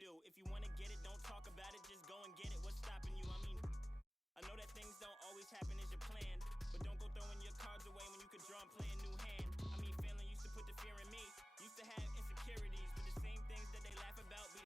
do. If you wanna get it, don't talk about it, just go and get it. What's stopping you? I know that things don't always happen as you planned, but don't go throwing your cards away when you could draw and play a new hand. Failing used to put the fear in me, used to have insecurities, but the same things that they laugh about be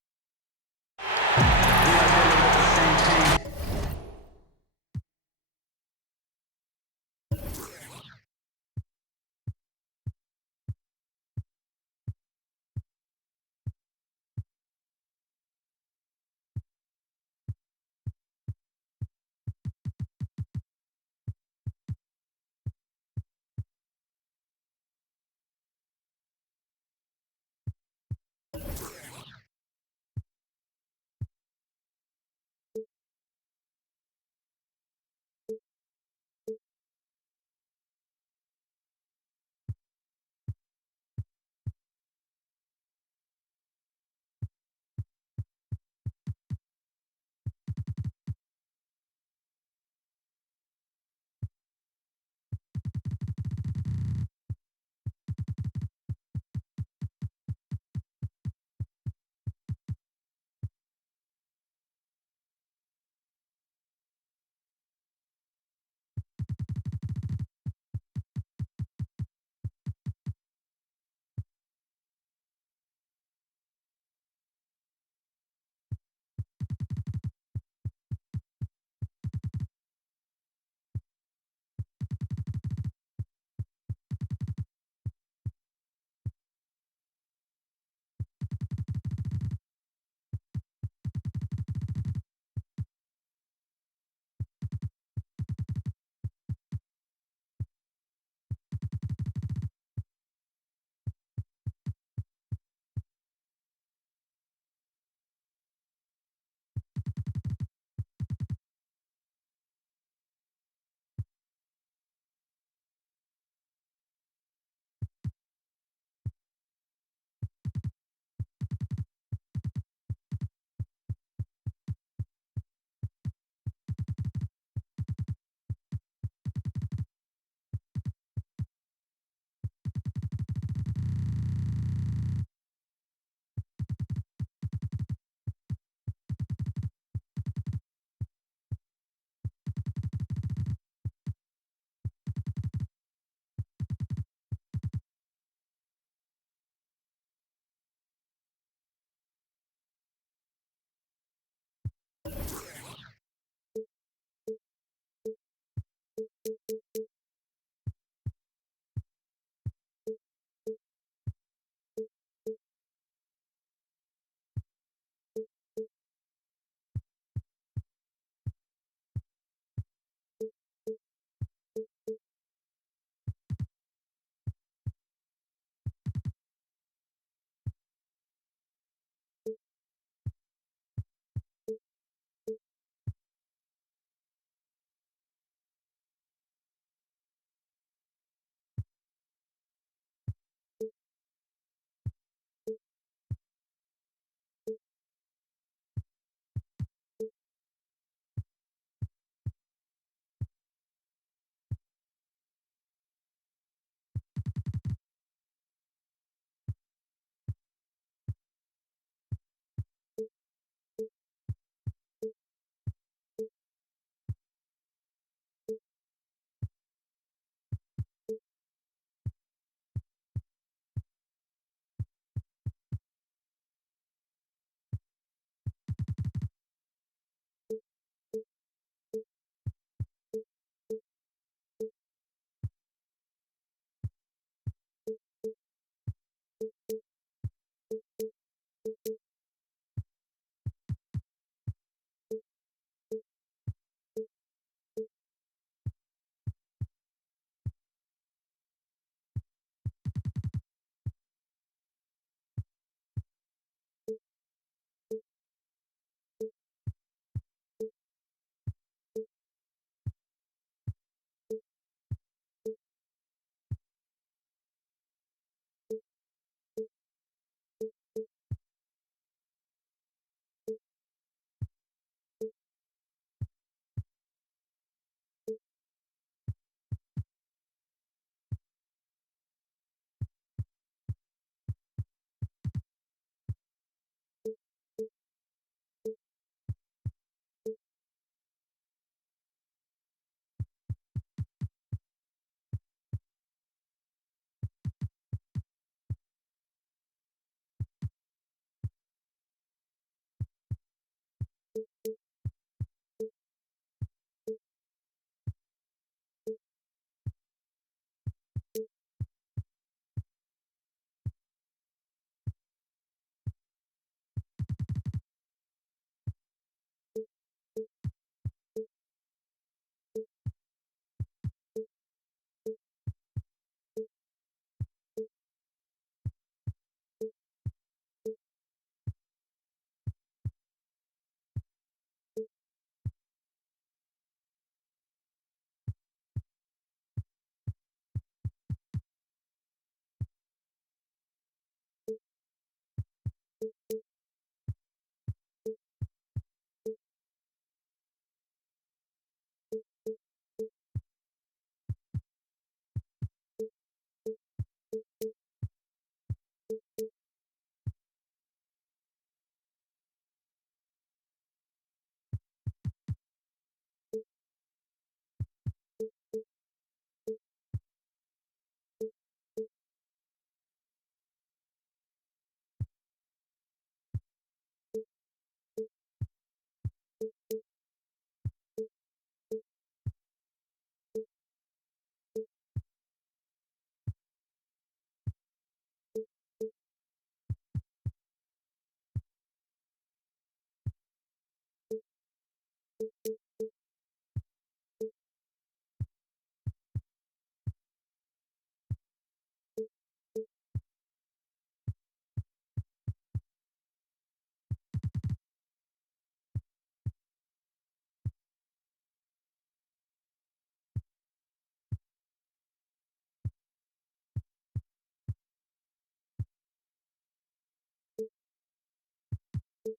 You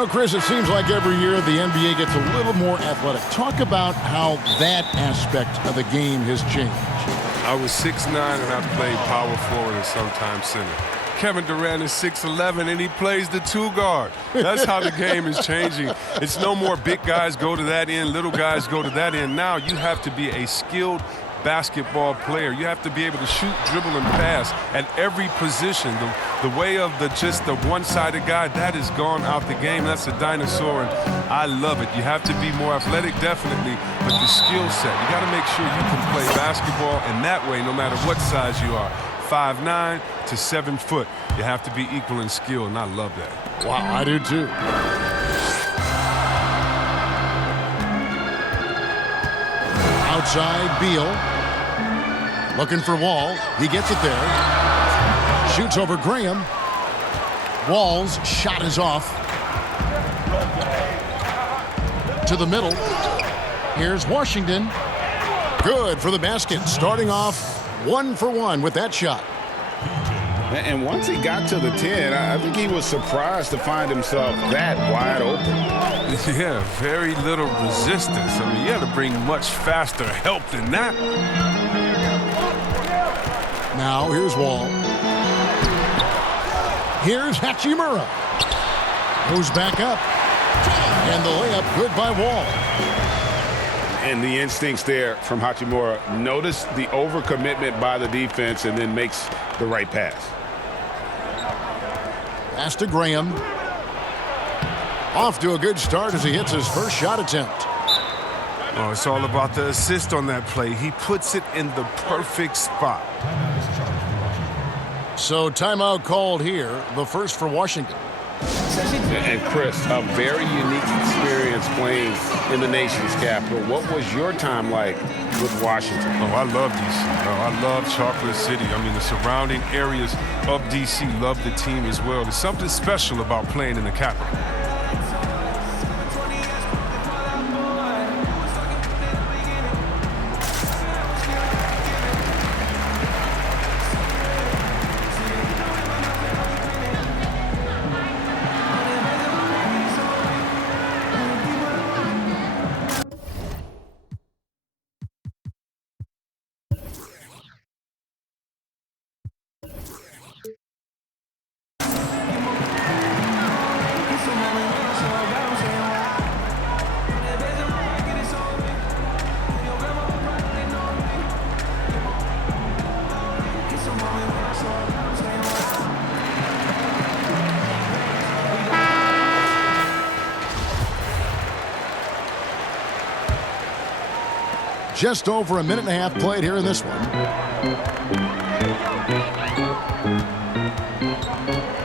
know, Chris, it seems like every year the NBA gets a little more athletic. Talk about how that aspect of the game has changed. I was 6'9", and I played power forward and sometimes center. Kevin Durant is 6'11", and he plays the two guard. That's how the game is changing. It's no more big guys go to that end, little guys go to that end. Now you have to be a skilled basketball player. You have to be able to shoot, dribble, and pass at every position. The way of just the one-sided guy, that has gone out the game. That's a dinosaur, and I love it. You have to be more athletic, definitely, but the skill set. You got to make sure you can play basketball, and that way, no matter what size you are, 5'9" to 7 foot, you have to be equal in skill, and I love that. Wow, I do too. Outside, Beal. Looking for Wall. He gets it there. Shoots over Graham. Wall's shot is off. To the middle. Here's Washington. Good for the basket. Starting off 1 for 1 with that shot. And once he got to the 10, I think he was surprised to find himself that wide open. Yeah, very little resistance. I mean, you had to bring much faster help than that. Now, here's Wall. Here's Hachimura. Goes back up. And the layup good by Wall. And the instincts there from Hachimura. Notice the overcommitment by the defense and then makes the right pass. Pass to Graham. Off to a good start as he hits his first shot attempt. Oh, it's all about the assist on that play. He puts it in the perfect spot. So timeout called here, the first for Washington. And Chris, a very unique experience playing in the nation's capital. What was your time like with Washington? Oh, I love D.C. Oh, I love Chocolate City. I mean, the surrounding areas of D.C. love the team as well. There's something special about playing in the capital. Just over a minute and a half played here in this one.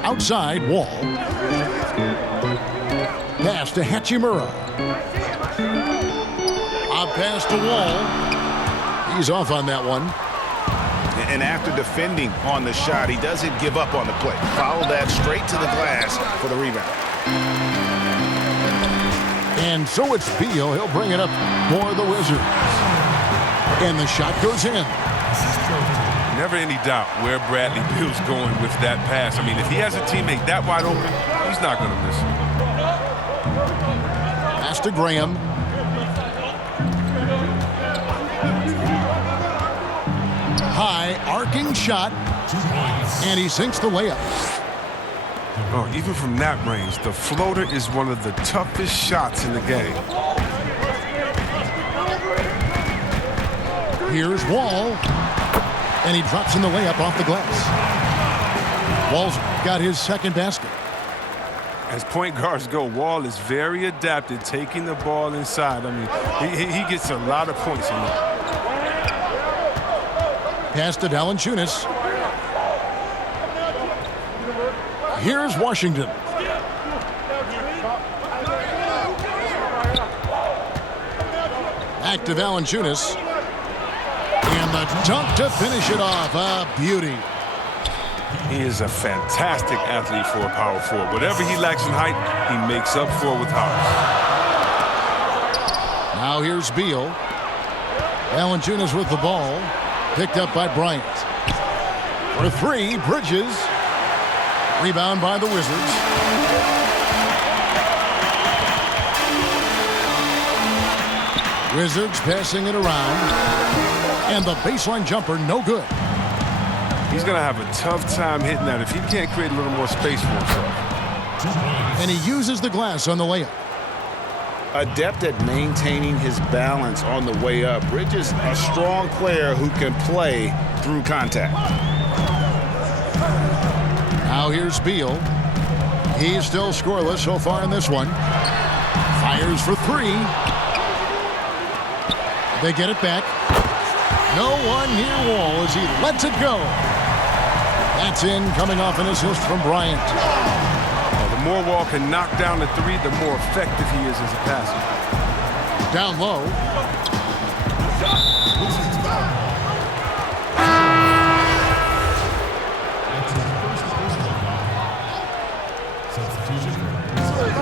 Outside, Wall. Pass to Hachimura. A pass to Wall. He's off on that one. And after defending on the shot, he doesn't give up on the play. Follow that straight to the glass for the rebound. And so it's Beal. He'll bring it up for the Wizards. And the shot goes in. Never any doubt where Bradley Beal's going with that pass. I mean, if he has a teammate that wide open, he's not going to miss it. Pass to Graham. High arcing shot. And he sinks the layup. Oh, even from that range, the floater is one of the toughest shots in the game. Here's Wall. And he drops in the layup off the glass. Wall's got his second basket. As point guards go, Wall is very adapted, taking the ball inside. I mean, he gets a lot of points in that. Pass to Valanciunas. Here's Washington. Back to Valanciunas. And the dunk to finish it off. A beauty. He is a fantastic athlete for a power forward. Whatever he lacks in height, he makes up for with hops. Now here's Beal. Valanciunas with the ball. Picked up by Bryant. For three, Bridges. Rebound by the Wizards. Wizards passing it around. And the baseline jumper, no good. He's going to have a tough time hitting that if he can't create a little more space for himself. And he uses the glass on the layup. Adept at maintaining his balance on the way up. Bridges, a strong player who can play through contact. Now here's Beal. He's still scoreless so far in this one. Fires for three. They get it back. No one near Wall as he lets it go. That's in, coming off an assist from Bryant. The more Wall can knock down the three, the more effective he is as a passer. Down low.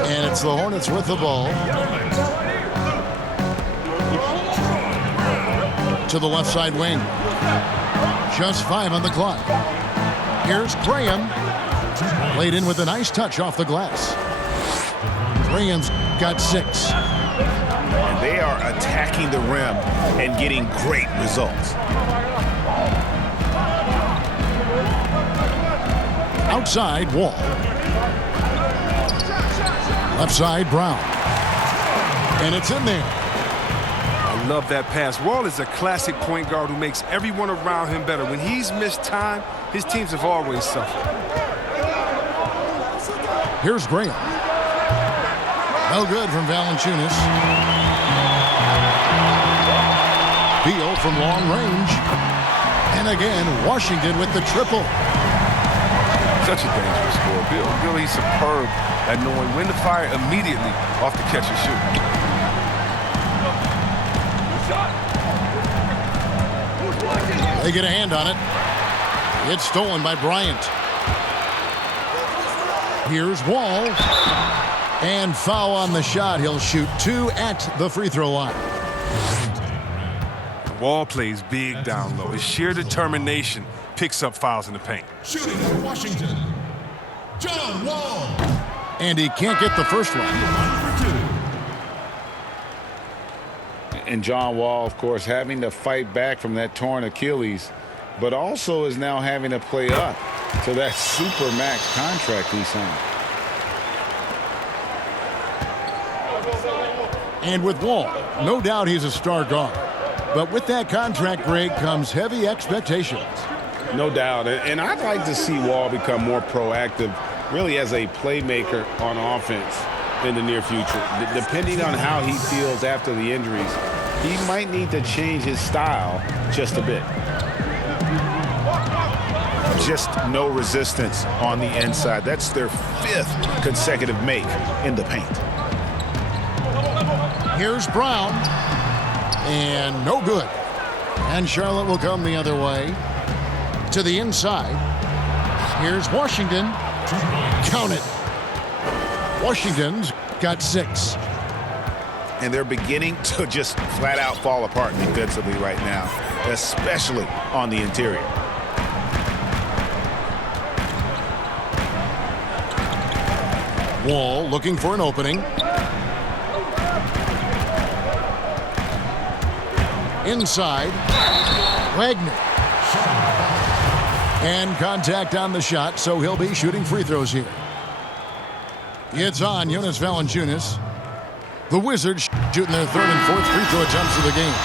And it's the Hornets with the ball. To the left side wing. Just 5 on the clock. Here's Graham. Played in with a nice touch off the glass. Graham's got 6. And they are attacking the rim and getting great results. Outside, Wall. Left side, Brown. And it's in there. I love that pass. Wall is a classic point guard who makes everyone around him better. When he's missed time, his teams have always suffered. Here's Graham. No good from Valanciunas. Beal from long range. And again, Washington with the triple. Such a dangerous scorer. Bill, he's superb at knowing when to fire immediately off the catch and shoot. They get a hand on it. It's stolen by Bryant. Here's Wall. And foul on the shot. He'll shoot 2 at the free throw line. Wall plays big down low. His sheer determination picks up fouls in the paint. Shooting for Washington, John Wall. And he can't get the first one. And John Wall, of course, having to fight back from that torn Achilles, but also is now having to play up to that super max contract he signed. And with Wall, no doubt he's a star guard. But with that contract, Greg, comes heavy expectations. No doubt. And I'd like to see Wall become more proactive, really as a playmaker on offense in the near future. Depending on how he feels after the injuries, he might need to change his style just a bit. Just no resistance on the inside. That's their 5th consecutive make in the paint. Here's Brown. And no good. And Charlotte will come the other way. To the inside. Here's Washington. Count it. Washington's got 6. And they're beginning to just flat out fall apart defensively right now, especially on the interior. Wall looking for an opening. Inside. Wagner. And contact on the shot, so he'll be shooting free throws here. It's on Jonas Valanciunas. The Wizards shooting their 3rd and 4th free throw attempts of the game.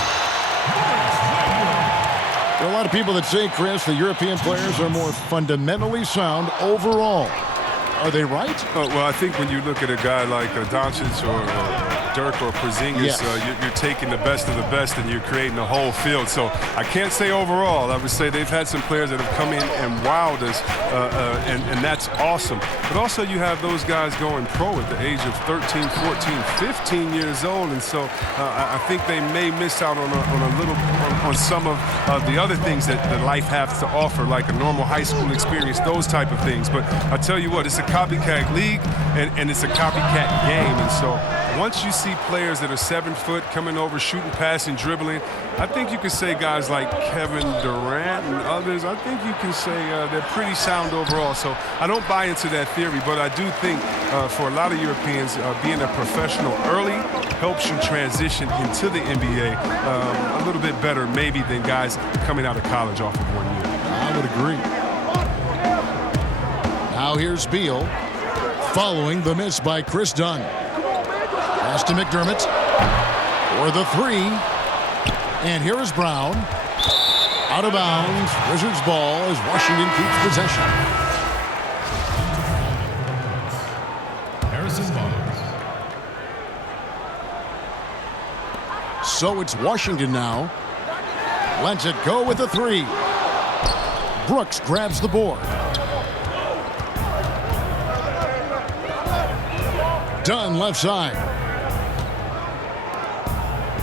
There are a lot of people that say, Chris, the European players are more fundamentally sound overall. Are they right? Well, I think when you look at a guy like Doncic or Dirk or Porzingis, Yes. you're taking the best of the best and you're creating a whole field. So I can't say overall. I would say they've had some players that have come in and wowed us, and that's awesome. But also you have those guys going pro at the age of 13, 14, 15 years old, and so I think they may miss out on some of the other things that life has to offer, like a normal high school experience, those type of things. But I tell you what, it's a copycat league, and it's a copycat game. And so once you see players that are 7 foot coming over, shooting, passing, dribbling, I think you could say guys like Kevin Durant and others, I think you can say they're pretty sound overall. So I don't buy into that theory, but I do think for a lot of Europeans, being a professional early helps you transition into the NBA a little bit better maybe than guys coming out of college off of 1 year. I would agree. Now here's Beal following the miss by Chris Dunn. Pass to McDermott for the three. And here is Brown. Out of bounds. Wizards ball as Washington keeps possession. Harrison Barnes. So it's Washington now. Lets it go with the three. Brooks grabs the board. Dunn left side.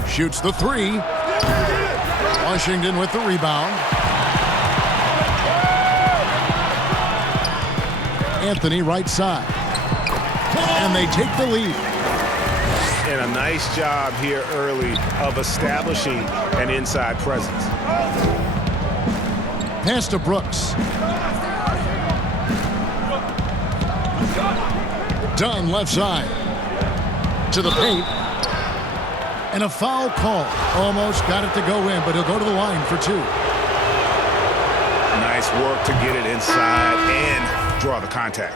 Shoots the three. Washington with the rebound. Anthony right side. And they take the lead. And a nice job here early of establishing an inside presence. Pass to Brooks. Dunn left side. To the paint. And a foul call. Almost got it to go in, but he'll go to the line for two. Nice work to get it inside and draw the contact.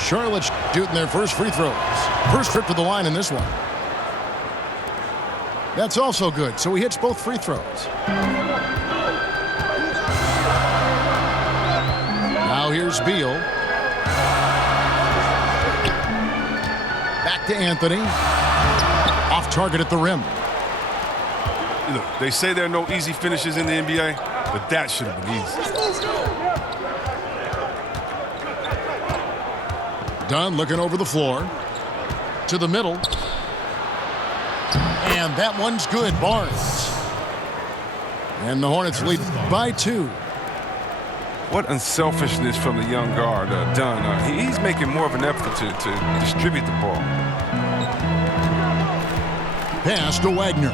Charlotte shooting their first free throws. First trip to the line in this one. That's also good, so he hits both free throws. Now here's Beal. Back to Anthony. Off target at the rim. Look, they say there are no easy finishes in the NBA, but that should have been easy. Dunn looking over the floor. To the middle. And that one's good. Barnes. And the Hornets lead by 2. What unselfishness from the young guard, Dunn. He's making more of an effort to distribute the ball. Pass to Wagner.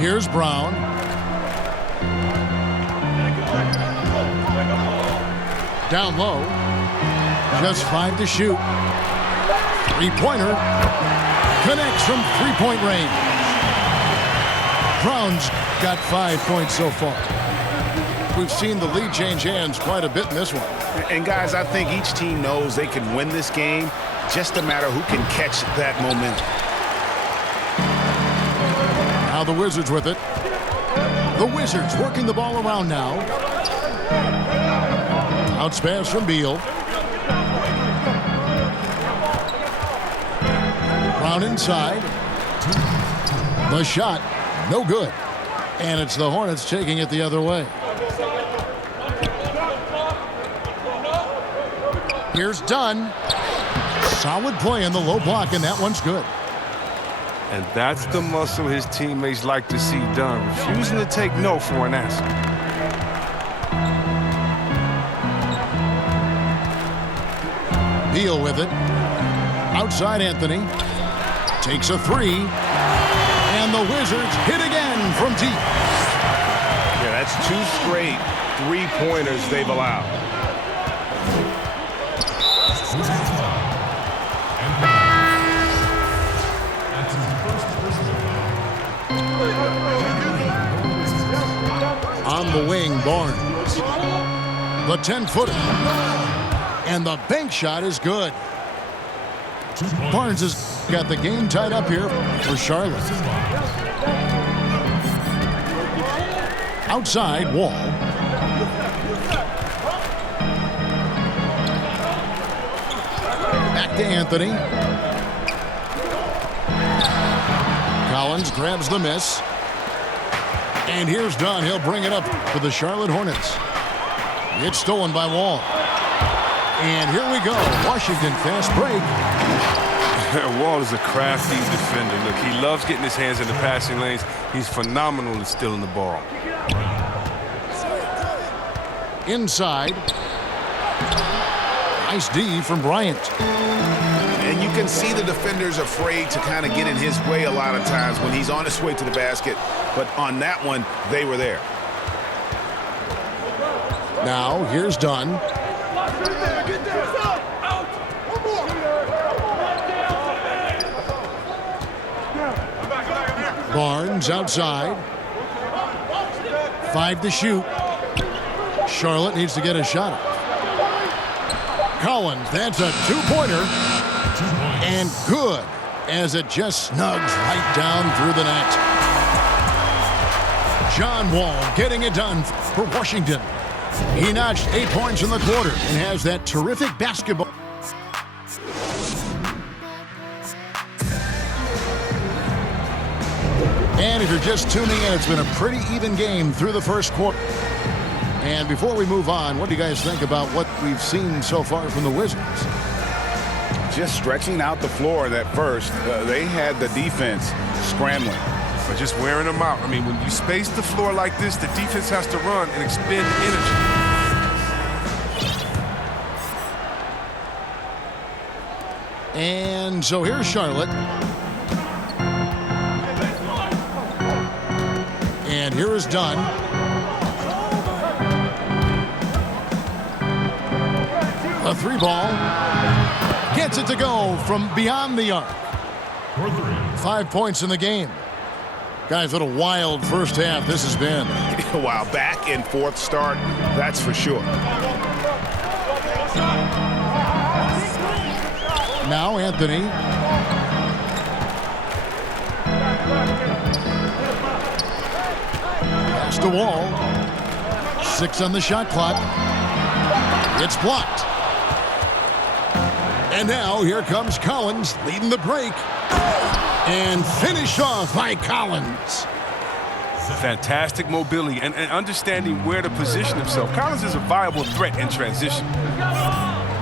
Here's Brown. Down low. Just 5 to shoot. Three-pointer. Connects from three-point range. Brown's got 5 points so far. We've seen the lead change hands quite a bit in this one. And guys, I think each team knows they can win this game. Just a matter who can catch that momentum. Now the Wizards with it. The Wizards working the ball around now. Bounce pass from Beal. Brown inside. The shot, no good. And it's the Hornets taking it the other way. Here's Dunn. Solid play in the low block, and that one's good. And that's the muscle his teammates like to see done, refusing to take no for an answer. Beal with it. Outside Anthony. Takes a three. And the Wizards hit again from deep. Yeah, that's 2 straight three-pointers they've allowed. On the wing, Barnes. The 10-footer. And the bank shot is good. Barnes has got the game tied up here for Charlotte. Outside, Wall. Back to Anthony. Collins grabs the miss. And here's Dunn. He'll bring it up for the Charlotte Hornets. It's stolen by Wall. And here we go. Washington fast break. Wall is a crafty defender. Look, he loves getting his hands in the passing lanes. He's phenomenal at stealing the ball. Inside. Nice D from Bryant. And you can see the defender's afraid to kind of get in his way a lot of times when he's on his way to the basket. But on that one, they were there. Now, here's Dunn. Barnes outside. 5 to shoot. Charlotte needs to get a shot. Collins, that's a two-pointer. And good, as it just snugs right down through the net. John Wall getting it done for Washington. He notched 8 points in the quarter and has that terrific basketball. And if you're just tuning in, it's been a pretty even game through the first quarter. And before we move on, what do you guys think about what we've seen so far from the Wizards? Just stretching out the floor that first. They had the defense scrambling. But just wearing them out. I mean, when you space the floor like this, the defense has to run and expend energy. And so here's Charlotte. And here is Dunn. A 3-ball. Gets it to go from beyond the arc. 5 points in the game. Guys, what a wild first half this has been. Wow, back and forth start, that's for sure. Now Anthony. Pass to Wall. 6 on the shot clock. It's blocked. And now here comes Collins leading the break. And finished off by Collins. Fantastic mobility and understanding where to position himself. Collins is a viable threat in transition.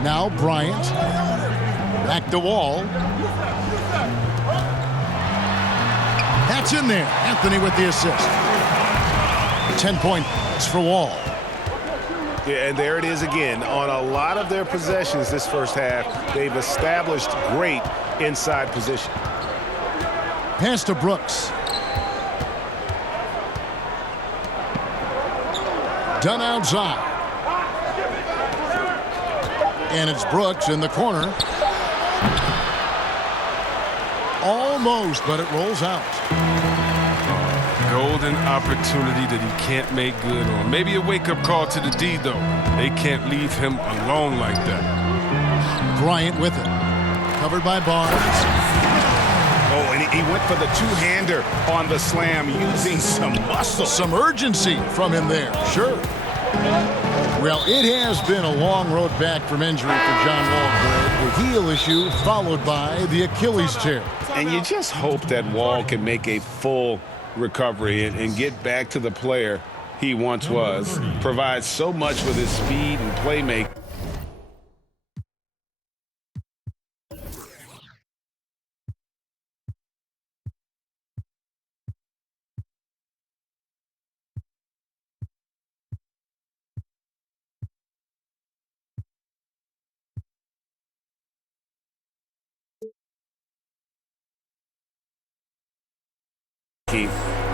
Now Bryant. Back to Wall. That's in there. Anthony with the assist. 10 points for Wall. Yeah, and there it is again. On a lot of their possessions this first half, they've established great inside position. Pass to Brooks. Dunn outside. And it's Brooks in the corner. Almost, but it rolls out. Golden opportunity that he can't make good on. Maybe a wake-up call to the D, though. They can't leave him alone like that. Bryant with it. Covered by Barnes. Oh, and he went for the two-hander on the slam using some muscle. Some urgency from him there, sure. Well, it has been a long road back from injury for John Wall. The heel issue followed by the Achilles tear. And you just hope that Wall can make a full recovery and get back to the player he once was. Provides so much with his speed and playmaking.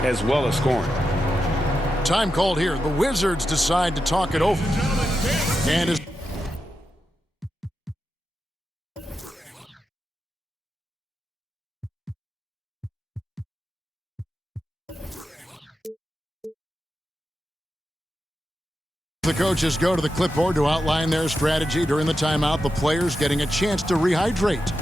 As well as scoring. Time called here. The Wizards decide to talk it over. And as the coaches go to the clipboard to outline their strategy during the timeout, the players getting a chance to rehydrate.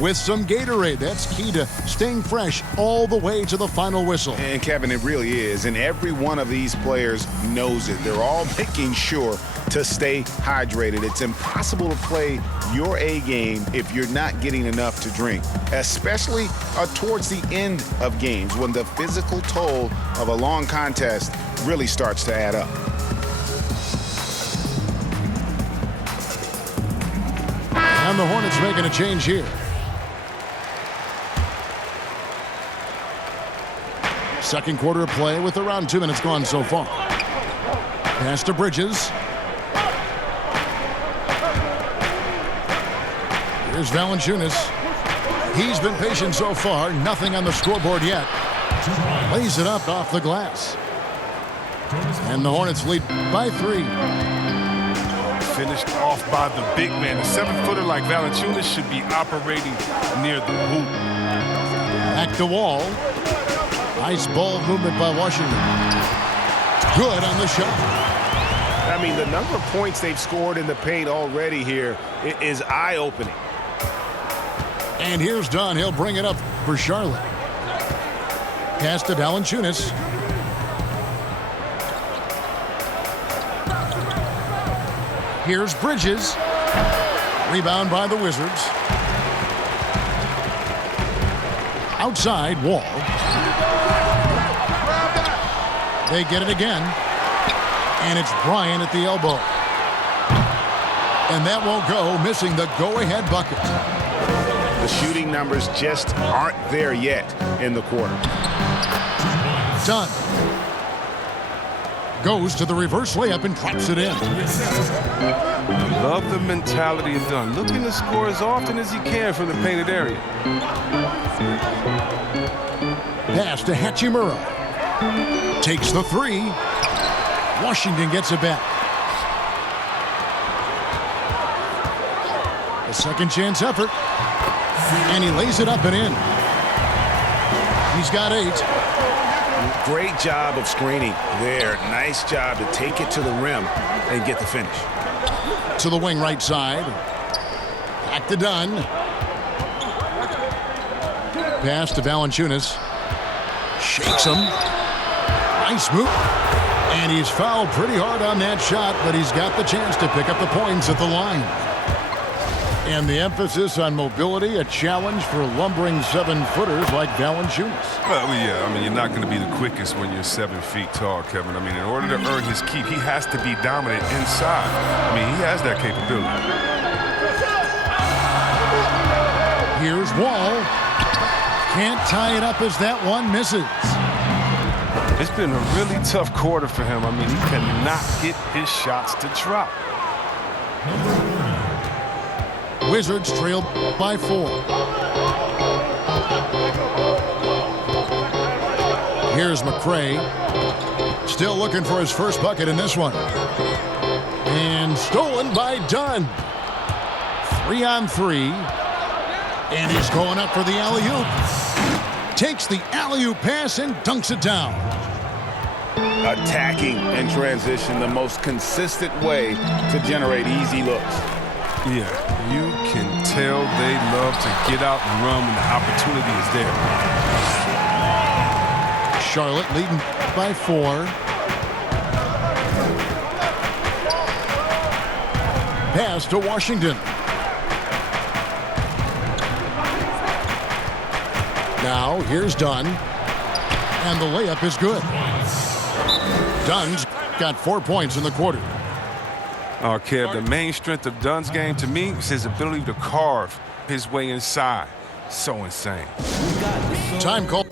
with some Gatorade. That's key to staying fresh all the way to the final whistle. And Kevin, it really is. And every one of these players knows it. They're all making sure to stay hydrated. It's impossible to play your A game if you're not getting enough to drink, especially towards the end of games when the physical toll of a long contest really starts to add up. And the Hornets making a change here. Second quarter of play with around 2 minutes gone so far. Pass to Bridges. Here's Valanciunas. He's been patient so far. Nothing on the scoreboard yet. Lays it up off the glass. And the Hornets lead by 3. Finished off by the big man. A 7-footer like Valanciunas should be operating near the hoop. Back to Wall. Nice ball movement by Washington. Good on the shot. I mean, the number of points they've scored in the paint already here is eye-opening. And here's Dunn. He'll bring it up for Charlotte. Pass to Valanciunas. Here's Bridges. Rebound by the Wizards. Outside, Wall. They get it again. And it's Bryant at the elbow. And that won't go, missing the go-ahead bucket. The shooting numbers just aren't there yet in the quarter. Dunn goes to the reverse layup and drops it in. Love the mentality of Dunn. Looking to score as often as he can from the painted area. Pass to Hachimura. Takes the 3. Washington gets it back. A second chance effort. And he lays it up and in. He's got 8. Great job of screening there. Nice job to take it to the rim and get the finish. To the wing right side. Back to Dunn. Pass to Valanciunas. Shakes him. Nice move. And he's fouled pretty hard on that shot, but he's got the chance to pick up the points at the line. And the emphasis on mobility, a challenge for lumbering 7-footers like Valanciunas. Well, yeah, I mean, you're not going to be the quickest when you're 7 feet tall, Kevin. I mean, in order to earn his keep, he has to be dominant inside. I mean, he has that capability. Here's Wall. Can't tie it up as that one misses. It's been a really tough quarter for him. I mean, he cannot get his shots to drop. Wizards trail by 4. Here's McRae. Still looking for his first bucket in this one. And stolen by Dunn. 3 on 3. And he's going up for the alley-oop. Takes the alley-oop pass and dunks it down. Attacking in transition, the most consistent way to generate easy looks. Yeah, you can tell they love to get out and run when the opportunity is there. Charlotte leading by 4. Pass to Washington. Now here's Dunn. And the layup is good. Dunn's got 4 points in the quarter. Oh, Kev, the main strength of Dunn's game to me is his ability to carve his way inside. So insane. Time call.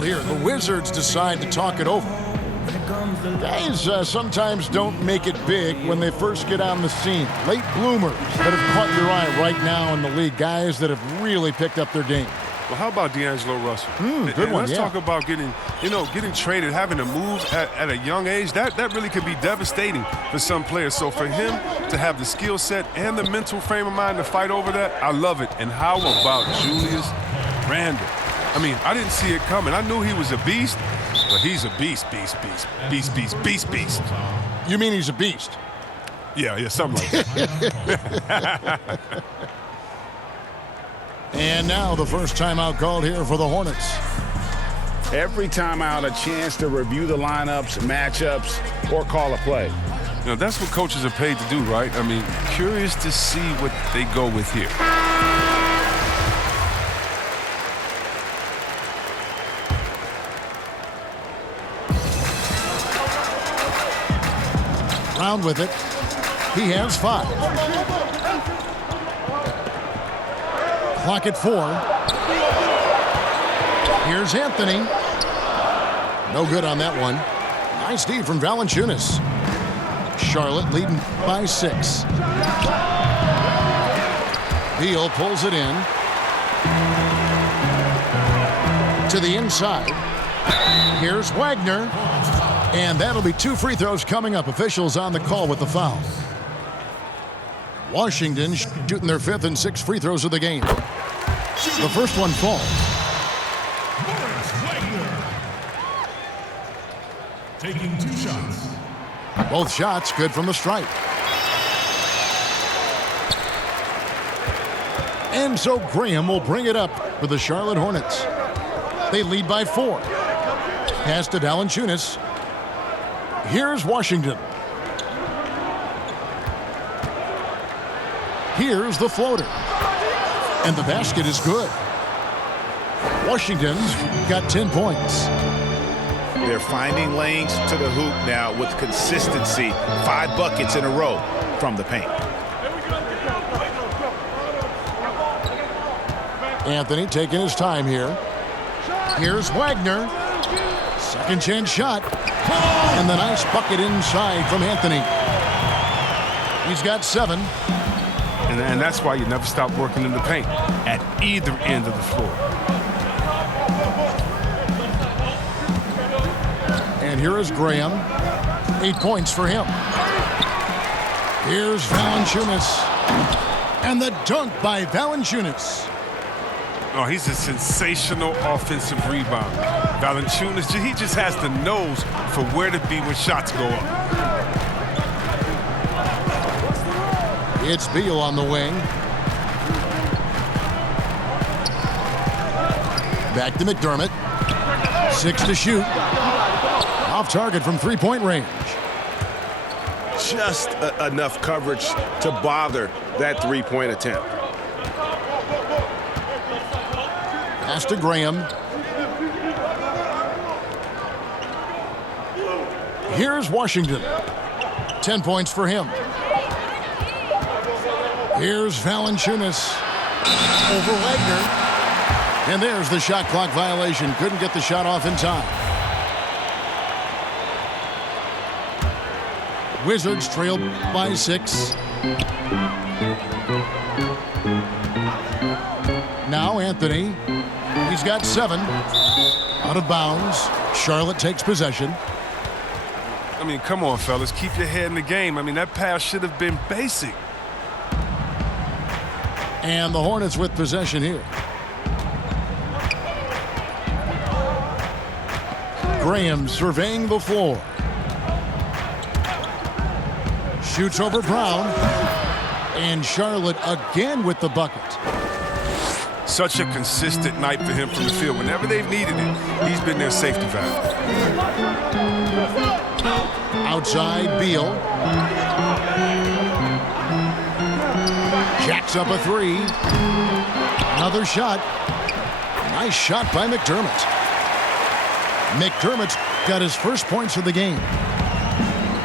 Here, the Wizards decide to talk it over. Guys sometimes don't make it big when they first get on the scene. Late bloomers that have caught your eye right now in the league. Guys that have really picked up their game. Well, how about D'Angelo Russell? Good one, let's talk about getting traded, having to move at a young age. That really could be devastating for some players. So for him to have the skill set and the mental frame of mind to fight over that, I love it. And how about Julius Randle? I mean, I didn't see it coming. I knew he was a beast, but he's a beast. You mean he's a beast? Yeah, something like that. And now the first timeout called here for the Hornets. Every timeout, a chance to review the lineups, matchups, or call a play. You know, that's what coaches are paid to do, right? I mean, curious to see what they go with here. Round with it. He has 5. Clock at 4. Here's Anthony. No good on that one. Nice D from Valanciunas. Charlotte leading by 6. Beal pulls it in. To the inside. Here's Wagner. And that'll be 2 free throws coming up. Officials on the call with the foul. Washington shooting their 5th and 6th free throws of the game. The first one falls. Taking 2 shots. Both shots good from the stripe. And so Graham will bring it up for the Charlotte Hornets. They lead by 4. Pass to Valanciunas. Here's Washington. Here's the floater. And the basket is good. Washington's got 10 points. They're finding lanes to the hoop now with consistency. 5 buckets in a row from the paint. Anthony taking his time here. Here's Wagner. Second chance shot. And the nice bucket inside from Anthony. He's got 7. And that's why you never stop working in the paint at either end of the floor. And here is Graham. 8 points for him. Here's Valanciunas. And the dunk by Valanciunas. Oh, he's a sensational offensive rebounder. Valanciunas, he just has the nose for where to be when shots go up. It's Beal on the wing. Back to McDermott. 6 to shoot. Off target from 3-point range. Just enough coverage to bother that 3-point attempt. Pass to Graham. Here's Washington. 10 points for him. Here's Valanciunas over Wagner. And there's the shot clock violation. Couldn't get the shot off in time. Wizards trail by 6. Now Anthony. He's got 7. Out of bounds. Charlotte takes possession. I mean, come on, fellas. Keep your head in the game. I mean, that pass should have been basic. And the Hornets with possession here. Graham surveying the floor. Shoots over Brown. And Charlotte again with the bucket. Such a consistent night for him from the field. Whenever they've needed it, he's been their safety valve. Outside, Beal. Jacks up a 3. Another shot. Nice shot by McDermott. McDermott's got his first points of the game.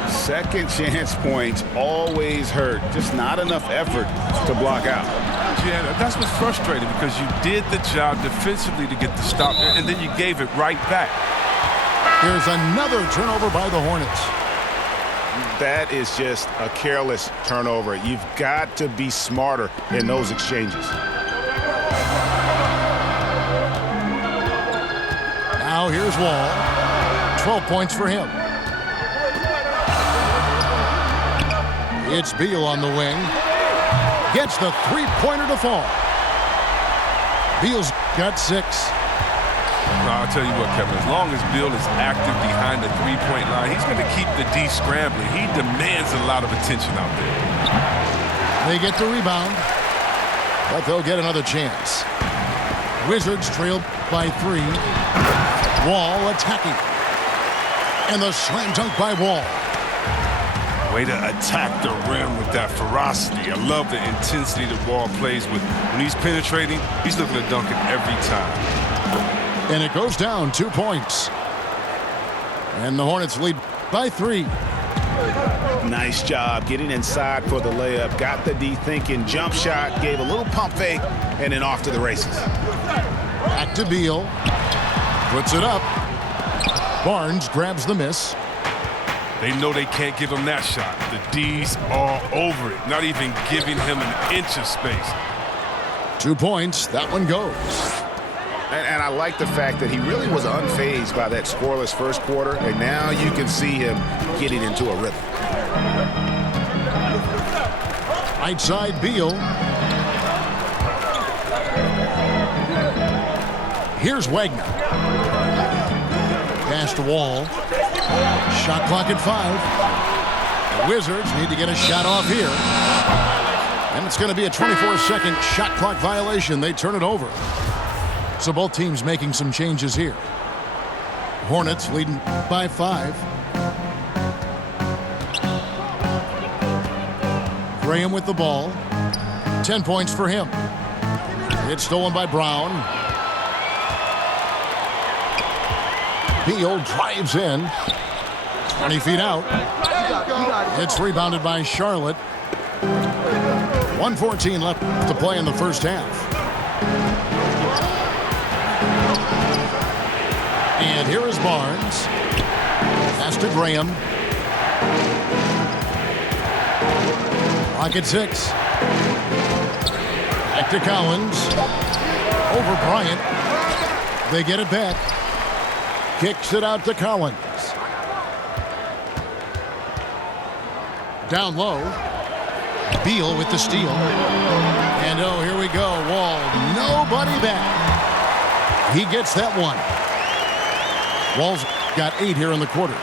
Second chance points always hurt. Just not enough effort to block out. Yeah, that's what's frustrating because you did the job defensively to get the stop, and then you gave it right back. There's another turnover by the Hornets. That is just a careless turnover. You've got to be smarter in those exchanges. Here's Wall. 12 points for him. It's Beal on the wing. Gets the three-pointer to fall. Beal's got 6. I'll tell you what, Kevin, as long as Beal is active behind the three-point line, he's going to keep the D scrambling. He demands a lot of attention out there. They get the rebound, but they'll get another chance. Wizards trail by 3. Wall attacking. And the slam dunk by Wall. Way to attack the rim with that ferocity. I love the intensity that Wall plays with. When he's penetrating, he's looking to dunk it every time. And it goes down 2 points. And the Hornets lead by 3. Nice job getting inside for the layup. Got the D thinking. Jump shot. Gave a little pump fake. And then off to the races. Back to Beal. Puts it up. Barnes grabs the miss. They know they can't give him that shot. The D's all over it. Not even giving him an inch of space. 2 points. That one goes. And I like the fact that he really was unfazed by that scoreless first quarter, and now you can see him getting into a rhythm. Right side, Beal. Here's Wagner. Pass to Wall. Shot clock at 5. The Wizards need to get a shot off here. And it's going to be a 24-second shot clock violation. They turn it over. So both teams making some changes here. Hornets leading by 5. Graham with the ball. 10 points for him. It's stolen by Brown. Beal drives in. 20 feet out. It's rebounded by Charlotte. 1:14 left to play in the first half. And here is Barnes. Pass to Graham. Clock at 6. Back to Collins. Over Bryant. They get it back. Kicks it out to Collins. Down low. Beal with the steal. And oh, here we go. Wall. Nobody back. He gets that one. Wall's got 8 here in the quarter.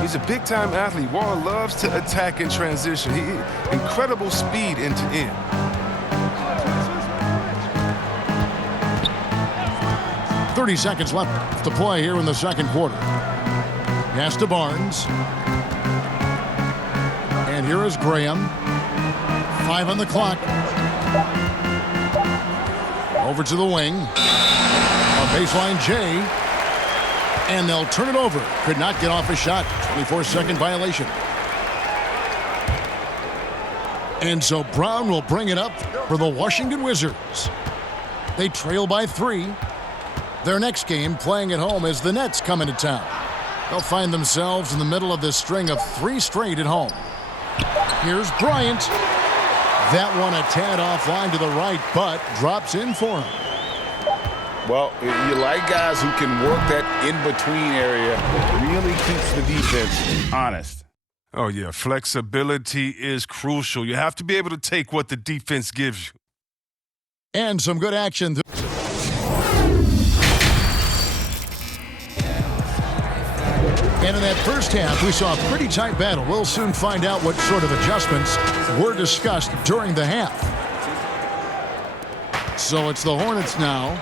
He's a big-time athlete. Wall loves to attack in transition. Incredible speed end to end. .30 seconds left to play here in the second quarter. Pass to Barnes. And here is Graham. 5 on the clock. Over to the wing. A baseline J. And they'll turn it over. Could not get off a shot. 24-second violation. And so Brown will bring it up for the Washington Wizards. They trail by 3. Their next game playing at home as the Nets come into town. They'll find themselves in the middle of this string of 3 straight at home. Here's Bryant. That one a tad offline to the right, but drops in for him. Well, you like guys who can work that in-between area. Really keeps the defense honest. Oh, yeah. Flexibility is crucial. You have to be able to take what the defense gives you. And some good action. And in that first half, we saw a pretty tight battle. We'll soon find out what sort of adjustments were discussed during the half. So it's the Hornets now.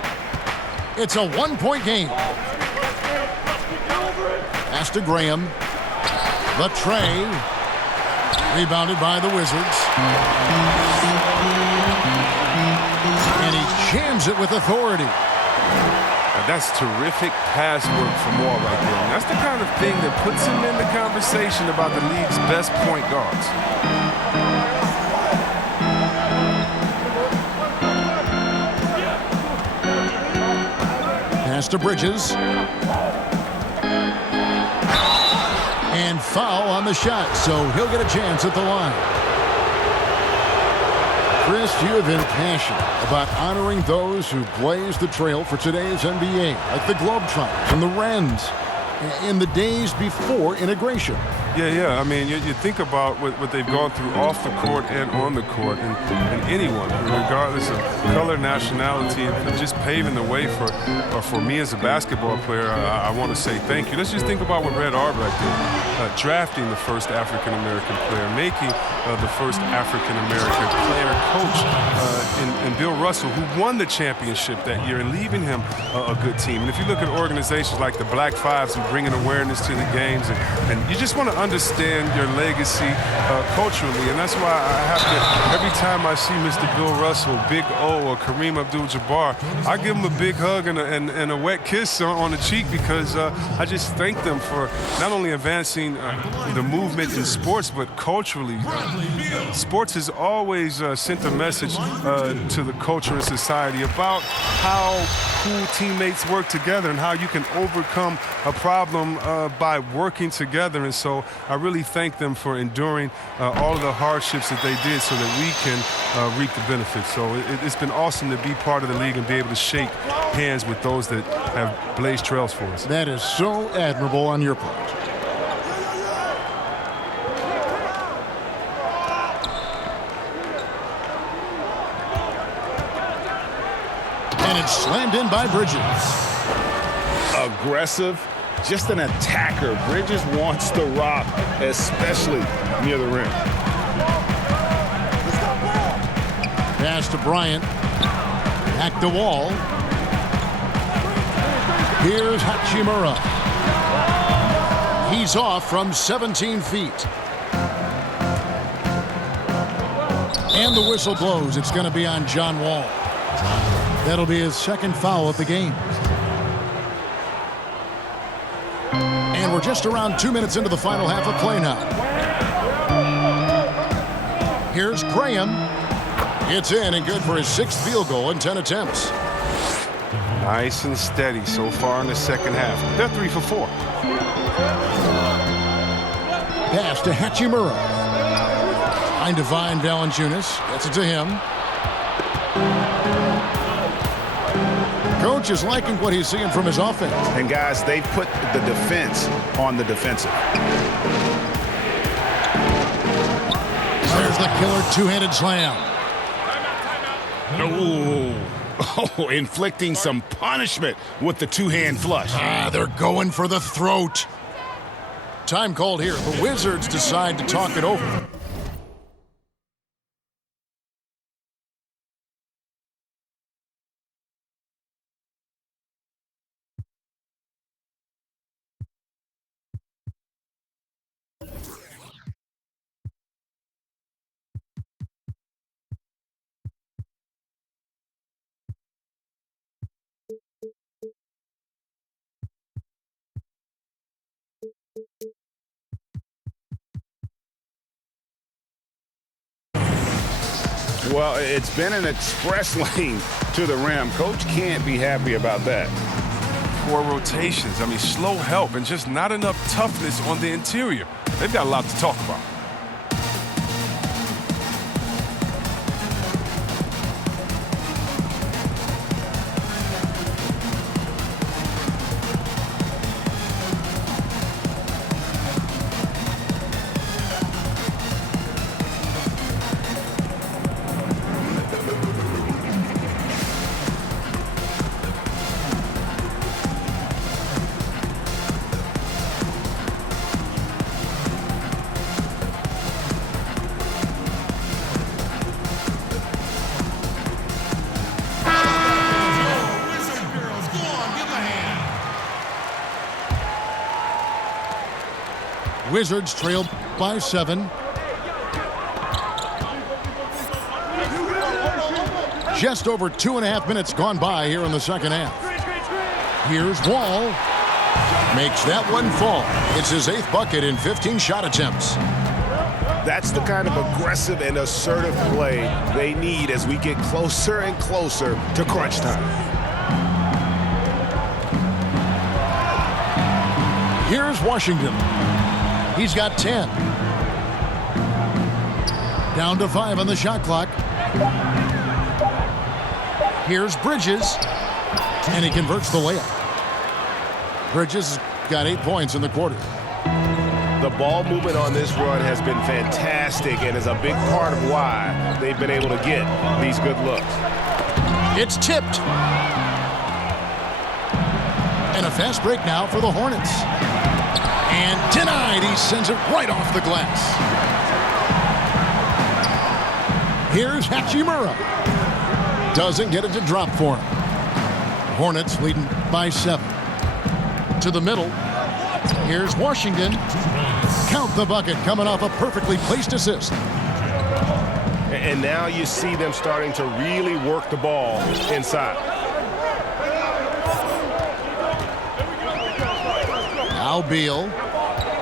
It's a 1-point game. Pass to Graham. The tray. Rebounded by the Wizards. And he jams it with authority. Now that's terrific pass work from Wall right there. And that's the kind of thing that puts him in the conversation about the league's best point guards. Pass to Bridges. And foul on the shot, so he'll get a chance at the line. Chris, you have been passionate about honoring those who blazed the trail for today's NBA, like the Globetrotters and the Wrens, in the days before integration. Yeah. I mean, you think about what they've gone through off the court and on the court, and anyone, regardless of color, nationality, and just paving the way for me as a basketball player. I want to say thank you. Let's just think about what Red Auerbach did, drafting the first African-American player, making the first African-American player coach in Bill Russell, who won the championship that year, and leaving him a good team. And if you look at organizations like the Black Fives, who bringing awareness to the games, and you just want to understand your legacy culturally, and that's why I have to, every time I see Mr. Bill Russell, Big O, or Kareem Abdul-Jabbar, I give them a big hug and a wet kiss on the cheek, because I just thank them for not only advancing the movement in sports, but culturally. Sports has always sent a message to the culture and society about how cool teammates work together and how you can overcome a problem by working together. And so I really thank them for enduring all of the hardships that they did so that we can reap the benefits. So it's been awesome to be part of the league and be able to shake hands with those that have blazed trails for us. That is so admirable on your part. And it's slammed in by Bridges. Aggressive, just an attacker. Bridges wants to rock, especially near the rim. Pass to Bryant. Back to Wall. Here's Hachimura. He's off from 17 feet. And the whistle blows. It's going to be on John Wall. That'll be his second foul of the game. And we're just around 2 minutes into the final half of play now. Here's Graham. It's in and good for his 6th field goal in 10 attempts. Nice and steady so far in the second half. They're 3 for 4. Pass to Hachimura. Behind Divine Valanciunas. Gets it to him. Coach is liking what he's seeing from his offense. And guys, they've put the defense on the defensive. There's the killer two-handed slam. Oh, inflicting some punishment with the two-hand flush. They're going for the throat. Time called here. The Wizards decide to talk it over. Well, it's been an express lane to the rim. Coach can't be happy about that. 4 rotations. I mean, slow help and just not enough toughness on the interior. They've got a lot to talk about. Wizards trail by 7. Just over 2.5 minutes gone by here in the second half. Here's Wall. Makes that one fall. It's his 8th bucket in 15 shot attempts. That's the kind of aggressive and assertive play they need as we get closer and closer to crunch time. Here's Washington. He's got 10. Down to 5 on the shot clock. Here's Bridges, and he converts the layup. Bridges got 8 points in the quarter. The ball movement on this run has been fantastic and is a big part of why they've been able to get these good looks. It's tipped. And a fast break now for the Hornets. And denied. He sends it right off the glass. Here's Hachimura. Doesn't get it to drop for him. Hornets leading by 7. To the middle. Here's Washington. Count the bucket, coming off a perfectly placed assist. And now you see them starting to really work the ball inside. Now Beal,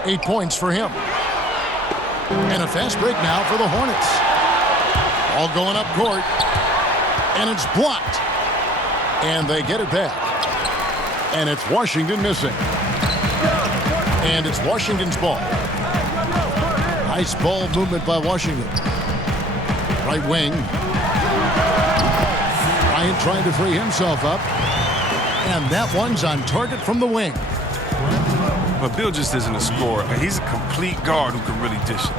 8 points for him. And a fast break now for the Hornets. All going up court. And it's blocked. And they get it back. And it's Washington missing. And it's Washington's ball. Nice ball movement by Washington. Right wing. Bryant trying to free himself up. And that one's on target from the wing. But Bill just isn't a scorer. He's a complete guard who can really dish it.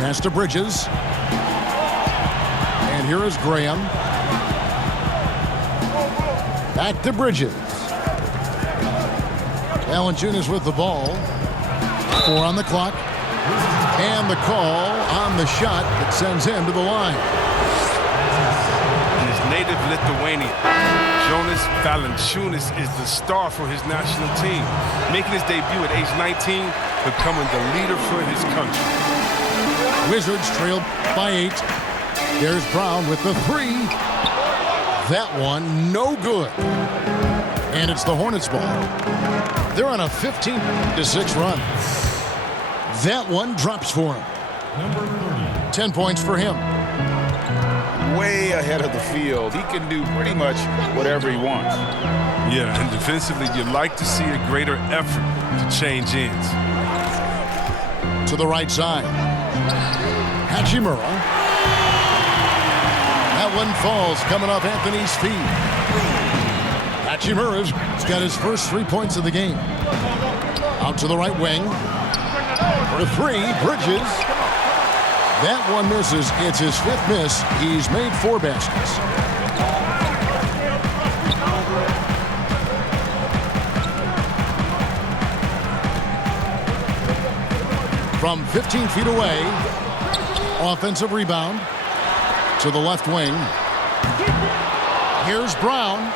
Pass to Bridges. And here is Graham. Back to Bridges. Valanciunas with the ball. 4 on the clock. And the call on the shot that sends him to the line. And his native Lithuania, Jonas Valanciunas, is the star for his national team. Making his debut at age 19, becoming the leader for his country. Wizards trail by 8. There's Brown with the 3. That one, no good. And it's the Hornets ball. They're on a 15-6 run. That one drops for him. 10 points for him. Way ahead of the field. He can do pretty much whatever he wants. Yeah, and defensively, you'd like to see a greater effort to change ends. To the right side. Hachimura. That one falls coming off Anthony's feet. Hachimura's got his first 3 points of the game. Out to the right wing. For 3, Bridges. That one misses. It's his 5th miss. He's made 4 baskets. From 15 feet away, offensive rebound to the left wing. Here's Brown.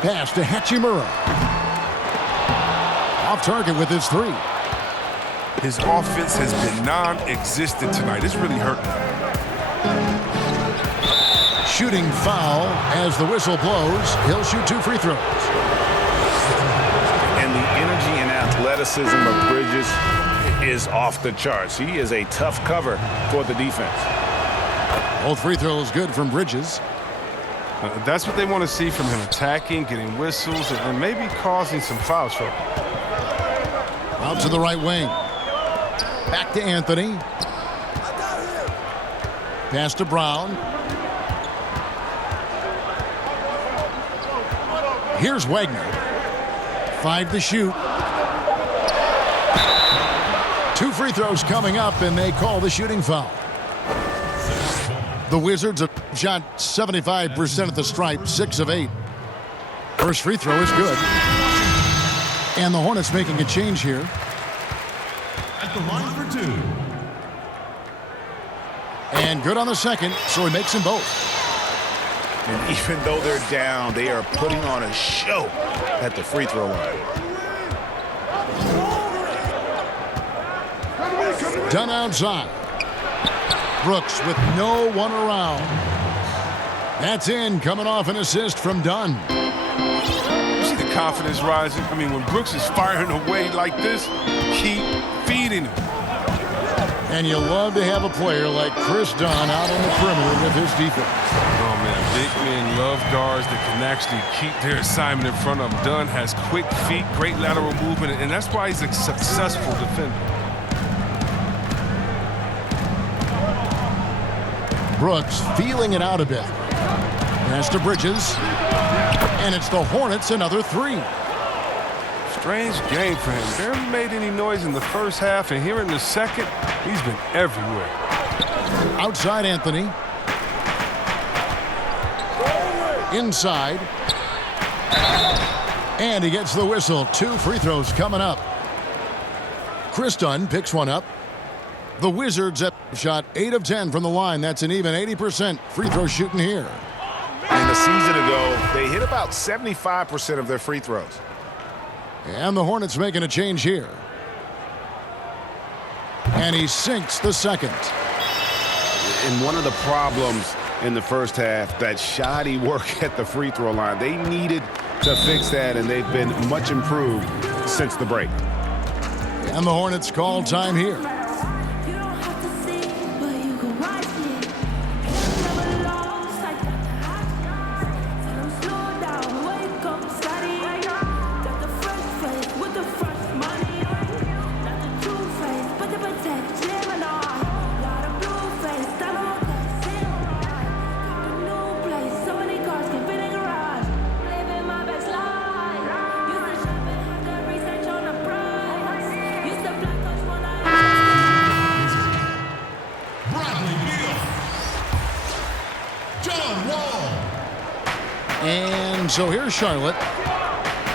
Pass to Hachimura. Off target with his 3. His offense has been non-existent tonight. It's really hurting him. Shooting foul as the whistle blows. He'll shoot 2 free throws. And the energy and athleticism of Bridges is off the charts. He is a tough cover for the defense. Both free throws good from Bridges. That's what they want to see from him, attacking, getting whistles, and maybe causing some foul trouble. Out to the right wing. Back to Anthony. Pass to Brown. Here's Wagner. 5 to shoot. 2 free throws coming up, and they call the shooting foul. The Wizards have shot 75% at the stripe, 6 of 8. First free throw is good. And the Hornets making a change here. At the line for 2. And good on the second, so he makes them both. And even though they're down, they are putting on a show at the free throw line. Dunn outside. Brooks with no one around. That's in, coming off an assist from Dunn. You see the confidence rising? I mean, when Brooks is firing away like this, keep feeding him. And you love to have a player like Chris Dunn out on the perimeter with his defense. Oh, man, big men love guards that can actually keep their assignment in front of them. Dunn has quick feet, great lateral movement, and that's why he's a successful defender. Brooks feeling it out a bit. Pass to Bridges. And it's the Hornets another three. Strange game for him. Barely made any noise in the first half, and here in the second, he's been everywhere. Outside Anthony. Inside. And he gets the whistle. 2 free throws coming up. Chris Dunn picks one up. The Wizards have shot 8 of 10 from the line. That's an even 80% free throw shooting here. And a season ago, they hit about 75% of their free throws. And the Hornets making a change here. And he sinks the second. And one of the problems in the first half, that shoddy work at the free throw line. They needed to fix that, and they've been much improved since the break. And the Hornets call time here. And so here's Charlotte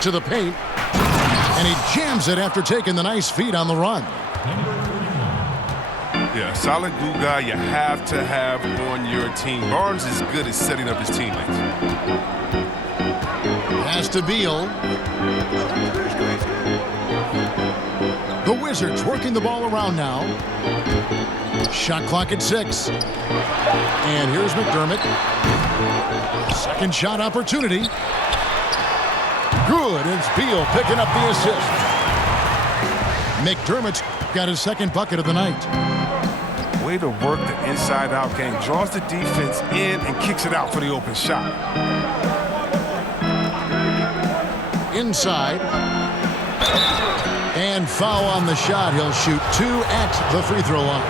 to the paint, and he jams it after taking the nice feed on the run. Yeah, solid glue guy you have to have on your team. Barnes is good at setting up his teammates. Pass to Beal. The Wizards working the ball around now. Shot clock at 6. And here's McDermott. Second shot opportunity. Good. It's Beal picking up the assist. McDermott's got his second bucket of the night. Way to work the inside-out game. Draws the defense in and kicks it out for the open shot. Inside. And foul on the shot. He'll shoot 2 at the free throw line.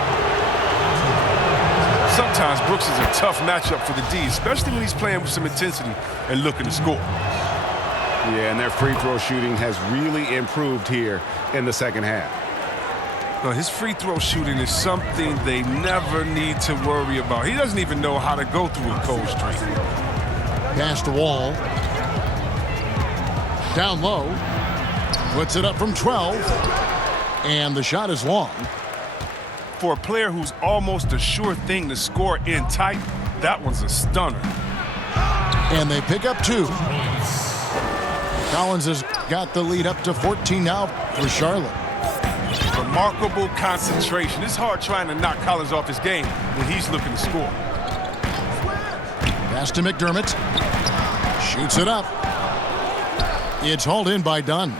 Sometimes Brooks is a tough matchup for the D, especially when he's playing with some intensity and looking to score. Yeah, and their free throw shooting has really improved here in the second half. Now, his free throw shooting is something they never need to worry about. He doesn't even know how to go through a cold streak. Pass to Wall. Down low. Puts it up from 12. And the shot is long. For a player who's almost a sure thing to score in tight, that one's a stunner. And they pick up 2. Collins has got the lead up to 14 now for Charlotte. Remarkable concentration. It's hard trying to knock Collins off his game when he's looking to score. Pass to McDermott. Shoots it up. It's hauled in by Dunn.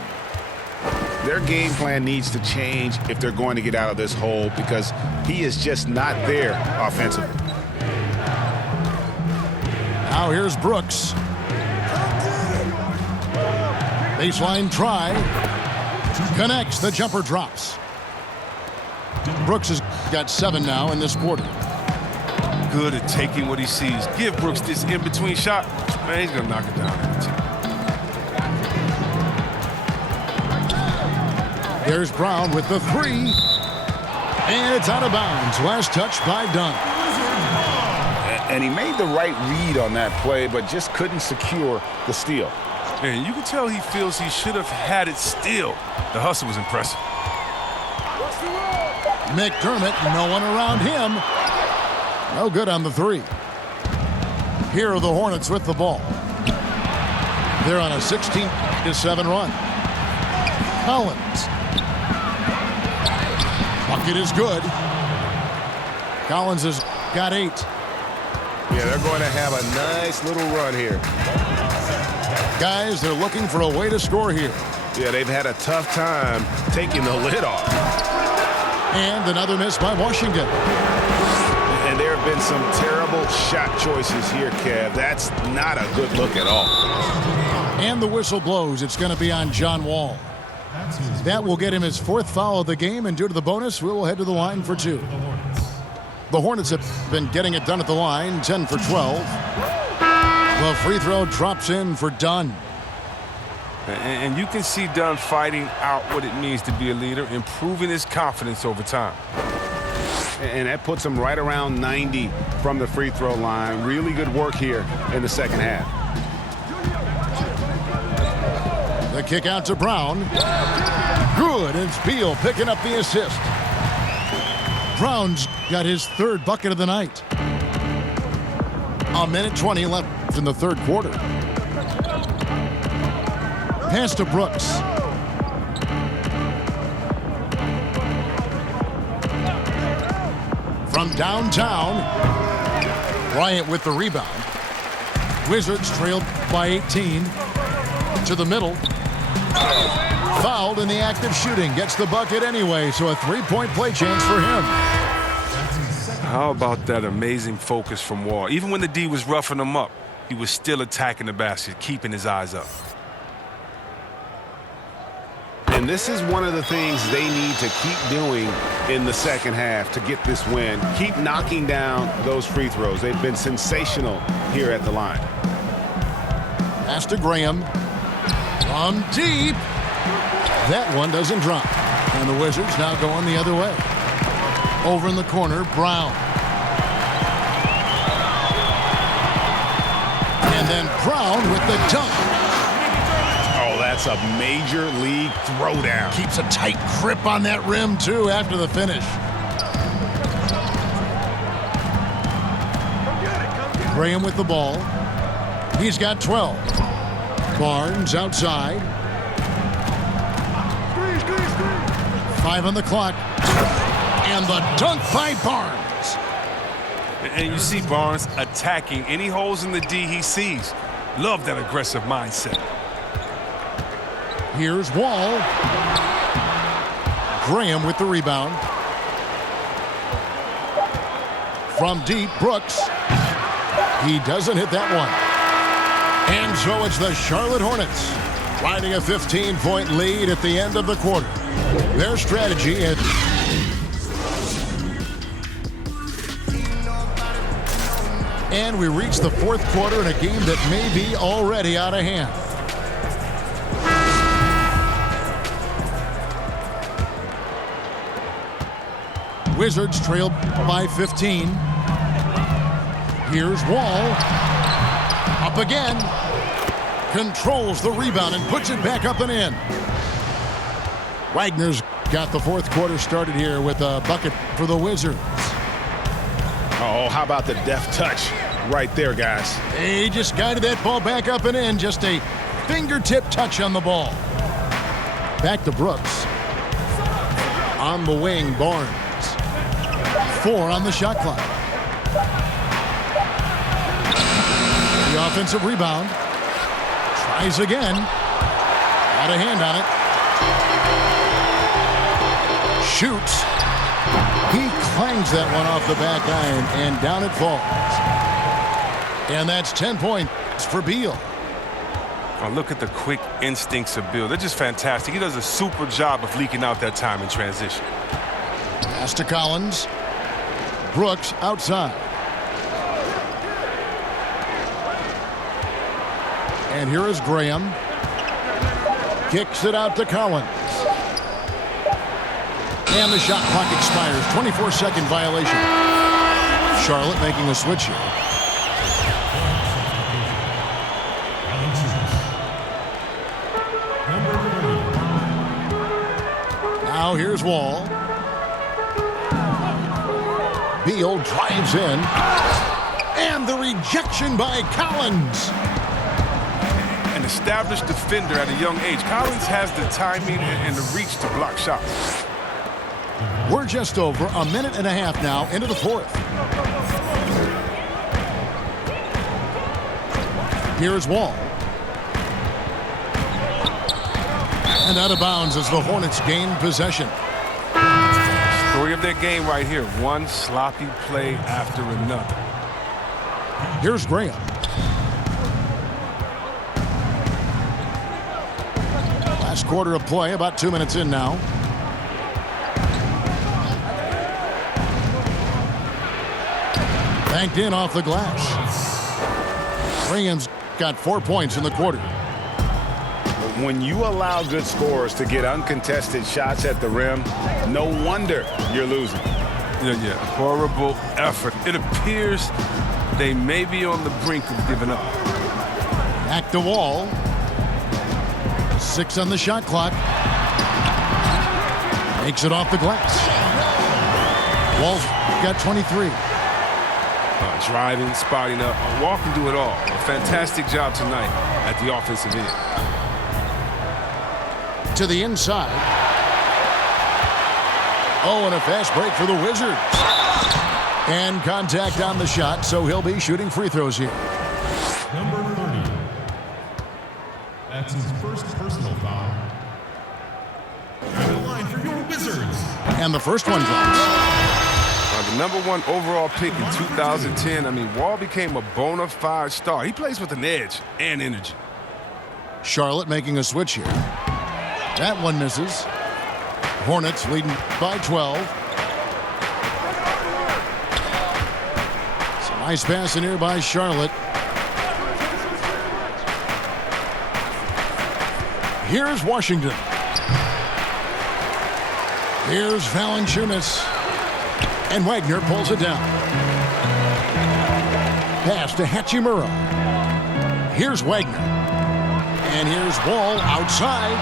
Their game plan needs to change if they're going to get out of this hole, because he is just not there offensively. Now here's Brooks. Baseline try. Connects. The jumper drops. Brooks has got 7 now in this quarter. Good at taking what he sees. Give Brooks this in-between shot. Man, he's going to knock it down every time. There's Brown with the 3. And it's out of bounds. Last touch by Dunn. And he made the right read on that play, but just couldn't secure the steal. And you can tell he feels he should have had it still. The hustle was impressive. McDermott, no one around him. No good on the 3. Here are the Hornets with the ball. They're on a 16-7 run. Collins. Bucket is good. Collins has got 8. Yeah, they're going to have a nice little run here. Guys, they're looking for a way to score here. Yeah, they've had a tough time taking the lid off. And another miss by Washington. And there have been some terrible shot choices here, Kev. That's not a good look at all. And the whistle blows. It's going to be on John Wall. That will get him his 4th foul of the game, and due to the bonus, we will head to the line for 2. The Hornets have been getting it done at the line, 10 for 12. The free throw drops in for Dunn. And you can see Dunn fighting out what it means to be a leader, improving his confidence over time. And that puts him right around 90 from the free throw line. Really good work here in the second half. The kick out to Brown. Good, and it's Beal picking up the assist. Brown's got his third bucket of the night. A minute 20 left in the third quarter. Pass to Brooks. From downtown, Bryant with the rebound. Wizards trailed by 18. To the middle. Fouled in the act of shooting. Gets the bucket anyway, so a three-point play chance for him. How about that amazing focus from Wall? Even when the D was roughing him up, he was still attacking the basket, keeping his eyes up. And this is one of the things they need to keep doing in the second half to get this win. Keep knocking down those free throws. They've been sensational here at the line. Pass to Graham. From deep. That one doesn't drop. And the Wizards now going the other way. Over in the corner, Brown. And then Brown with the dunk. Oh, that's a major league throwdown. Keeps a tight grip on that rim, too, after the finish. Graham with the ball. He's got 12. Barnes outside. 5 on the clock. And the dunk by Barnes. And you see Barnes attacking any holes in the D he sees. Love that aggressive mindset. Here's Wall. Graham with the rebound. From deep, Brooks. He doesn't hit that one. And so it's the Charlotte Hornets riding a 15-point lead at the end of the quarter. Their strategy is... And we reach the fourth quarter in a game that may be already out of hand. Wizards trail by 15. Here's Wall. Up again. Controls the rebound and puts it back up and in. Wagner's got the fourth quarter started here with a bucket for the Wizards. Oh, how about the deft touch right there, guys? He just guided that ball back up and in. Just a fingertip touch on the ball. Back to Brooks. On the wing, Barnes. 4 on the shot clock. The offensive rebound. Tries again. Got a hand on it. Shoots. He clangs that one off the back iron, and down it falls. And that's 10 points for Beal. Oh, look at the quick instincts of Beal. They're just fantastic. He does a super job of leaking out that time in transition. Pass to Collins. Brooks outside. And here is Graham. Kicks it out to Collins. And the shot clock expires. 24-second violation. Charlotte making a switch here. Now here's Wall. Beal drives in. And the rejection by Collins. An established defender at a young age, Collins has the timing and the reach to block shots. We're just over a minute and a half now into the fourth. Here's Wall. And out of bounds as the Hornets gain possession. Story of their game right here. One sloppy play after another. Here's Graham. Last quarter of play, about 2 minutes in now. Banked in off the glass. Rams got 4 points in the quarter. When you allow good scorers to get uncontested shots at the rim, no wonder you're losing. Yeah, horrible effort. It appears they may be on the brink of giving up. Back to Wall. 6 on the shot clock. Makes it off the glass. Wall's got 23. Driving, spotting up. Wall can do it all. A fantastic job tonight at the offensive end. To the inside. Oh, and a fast break for the Wizards. And contact on the shot, so he'll be shooting free throws here. Number 30. That's his first personal foul. On the line for your Wizards. And the first one drops. The number 1 overall pick in 2010. I mean, Wall became a bona fide star. He plays with an edge and energy. Charlotte making a switch here. That one misses. Hornets leading by 12. Some nice pass in here by Charlotte. Here's Washington. Here's Valanciunas. And Wagner pulls it down. Pass to Hachimura. Here's Wagner. And here's Wall outside.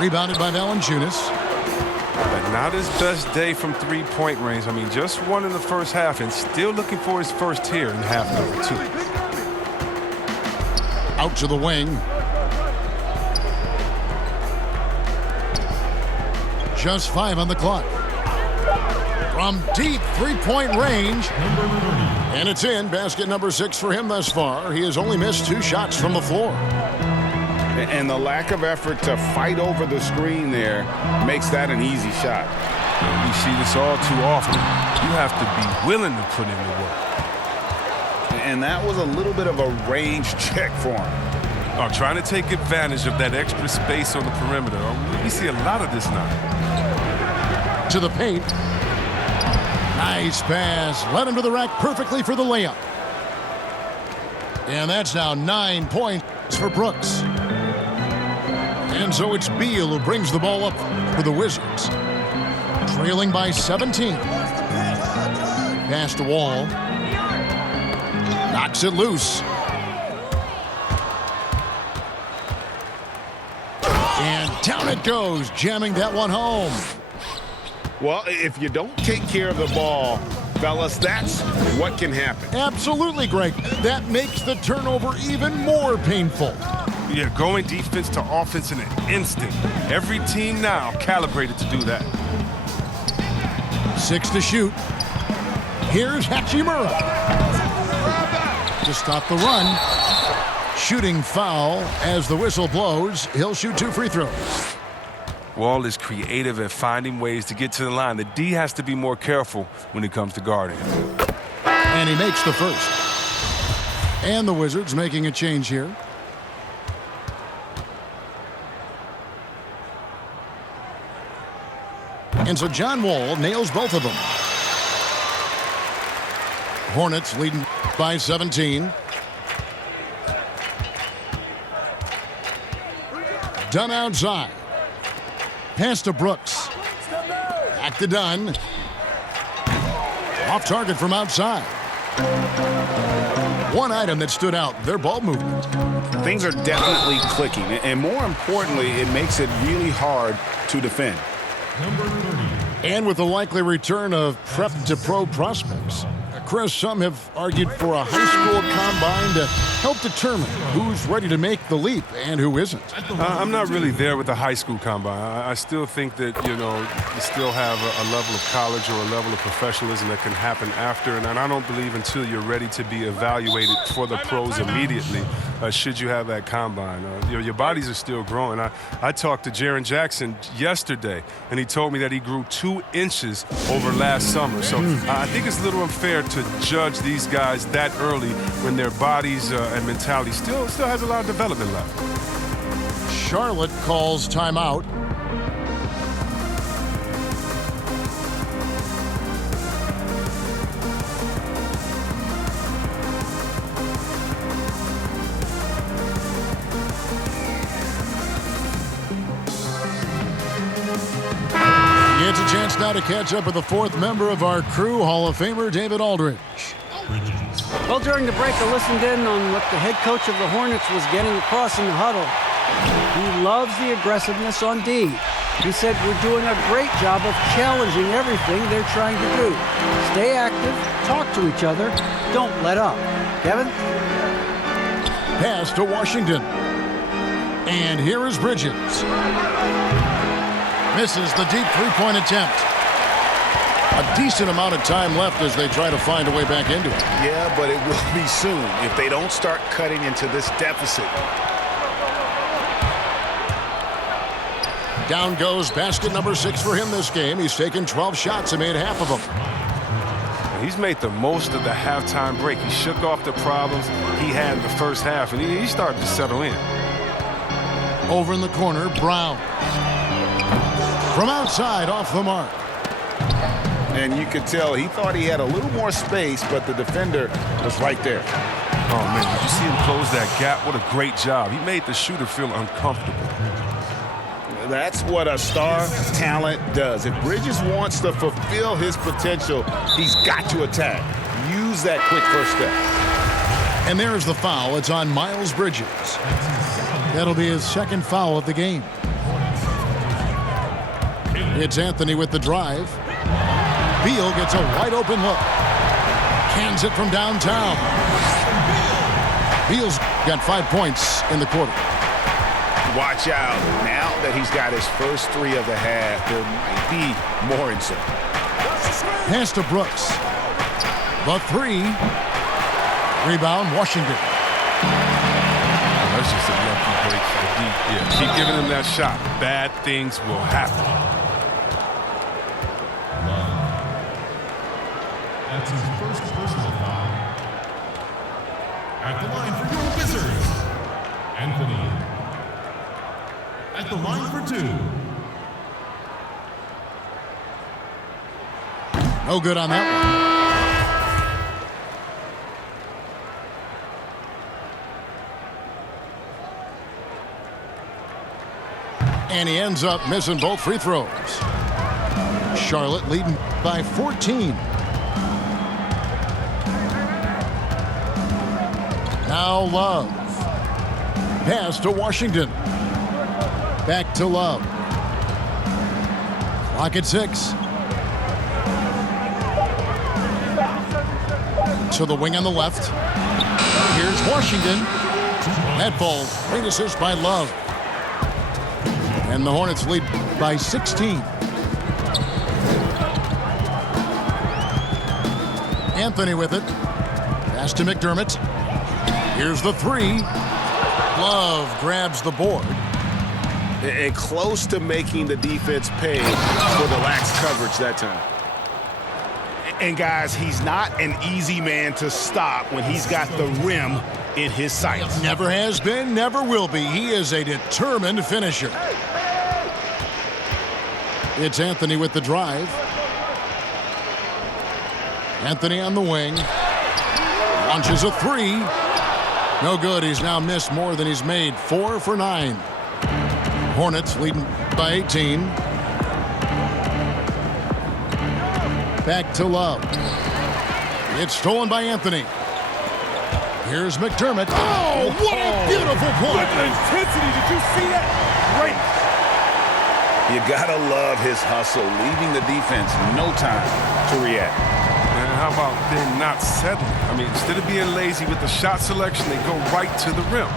Rebounded by Valanciunas. But not his best day from three-point range. I mean, just one in the first half and still looking for his first here in half number 2. Out to the wing. Just 5 on the clock. From deep three-point range. And it's in. Basket number 6 for him thus far. He has only missed 2 shots from the floor. And the lack of effort to fight over the screen there makes that an easy shot. You see this all too often. You have to be willing to put in the work. And that was a little bit of a range check for him. Trying to take advantage of that extra space on the perimeter. We see a lot of this now. To the paint. Nice pass. Led him to the rack perfectly for the layup. And that's now 9 points for Brooks. And so it's Beal who brings the ball up for the Wizards. Trailing by 17. Pass to Wall. Knocks it loose. And down it goes, jamming that one home. Well, if you don't take care of the ball, fellas, that's what can happen. Absolutely, Greg. That makes the turnover even more painful. Yeah, going defense to offense in an instant. Every team now calibrated to do that. 6 to shoot. Here's Hachimura. To stop the run. Shooting foul as the whistle blows. He'll shoot 2 free throws. Wall is creative at finding ways to get to the line. The D has to be more careful when it comes to guarding. And he makes the first. And the Wizards making a change here. And so John Wall nails both of them. Hornets leading by 17. Dunn outside. Pass to Brooks. Back to Dunn. Off target from outside. One item that stood out, their ball movement. Things are definitely clicking. And more importantly, it makes it really hard to defend. Number 30. And with the likely return of prep to pro prospects, Chris, some have argued for a high school combine to help determine who's ready to make the leap and who isn't. I'm not really there with the high school combine. I still think that, you still have a level of college or a level of professionalism that can happen after. And I don't believe until you're ready to be evaluated for the pros immediately, should you have that combine. Your bodies are still growing. I talked to Jaren Jackson yesterday, and he told me that he grew 2 inches over last summer. So I think it's a little unfair to judge these guys that early when their bodies and mentality still has a lot of development left. Charlotte calls timeout. now to catch up with the fourth member of our crew, Hall of Famer David Aldridge. Well, during the break, I listened in on what the head coach of the Hornets was getting across in the huddle. He loves the aggressiveness on D. He said, we're doing a great job of challenging everything they're trying to do. Stay active, talk to each other, don't let up. Kevin? Pass to Washington. And here is Bridges. Misses the deep three-point attempt. A decent amount of time left as they try to find a way back into it. Yeah, but it will be soon if they don't start cutting into this deficit. Down goes basket number 6 for him this game. He's taken 12 shots and made half of them. He's made the most of the halftime break. He shook off the problems he had in the first half, and he started to settle in. Over in the corner, Brown. From outside, off the mark. And you could tell he thought he had a little more space, but the defender was right there. Oh, man, did you see him close that gap? What a great job. He made the shooter feel uncomfortable. That's what a star talent does. If Bridges wants to fulfill his potential, he's got to attack. Use that quick first step. And there's the foul. It's on Miles Bridges. That'll be his second foul of the game. It's Anthony with the drive. Beal gets a wide open look. Cans it from downtown. Beal's got 5 points in the quarter. Watch out. Now that he's got his first 3 of the half, there might be more in sight. Pass to Brooks. The 3. Rebound, Washington. That's just a lucky break for the deep. Yeah, keep giving him that shot. Bad things will happen. That's his first personal foul. At the line for your Wizards, Anthony. At the line for 2. No good on that one. And he ends up missing both free throws. Charlotte leading by 14. Now Love. Pass to Washington. Back to Love. Clock at 6. To the wing on the left. Here's Washington. That falls. Great assist by Love. And the Hornets lead by 16. Anthony with it. Pass to McDermott. Here's the 3. Love grabs the board. And close to making the defense pay for the lax coverage that time. And guys, he's not an easy man to stop when he's got the rim in his sights. Never has been, never will be. He is a determined finisher. It's Anthony with the drive. Anthony on the wing. Launches a 3. No good. He's now missed more than he's made. 4 for 9. Hornets leading by 18. Back to Love. It's stolen by Anthony. Here's McDermott. Oh, what a beautiful point. What intensity. Did you see that? Great. You gotta love his hustle, leaving the defense no time to react. Man, how about them not settling? I mean, instead of being lazy with the shot selection, they go right to the rim.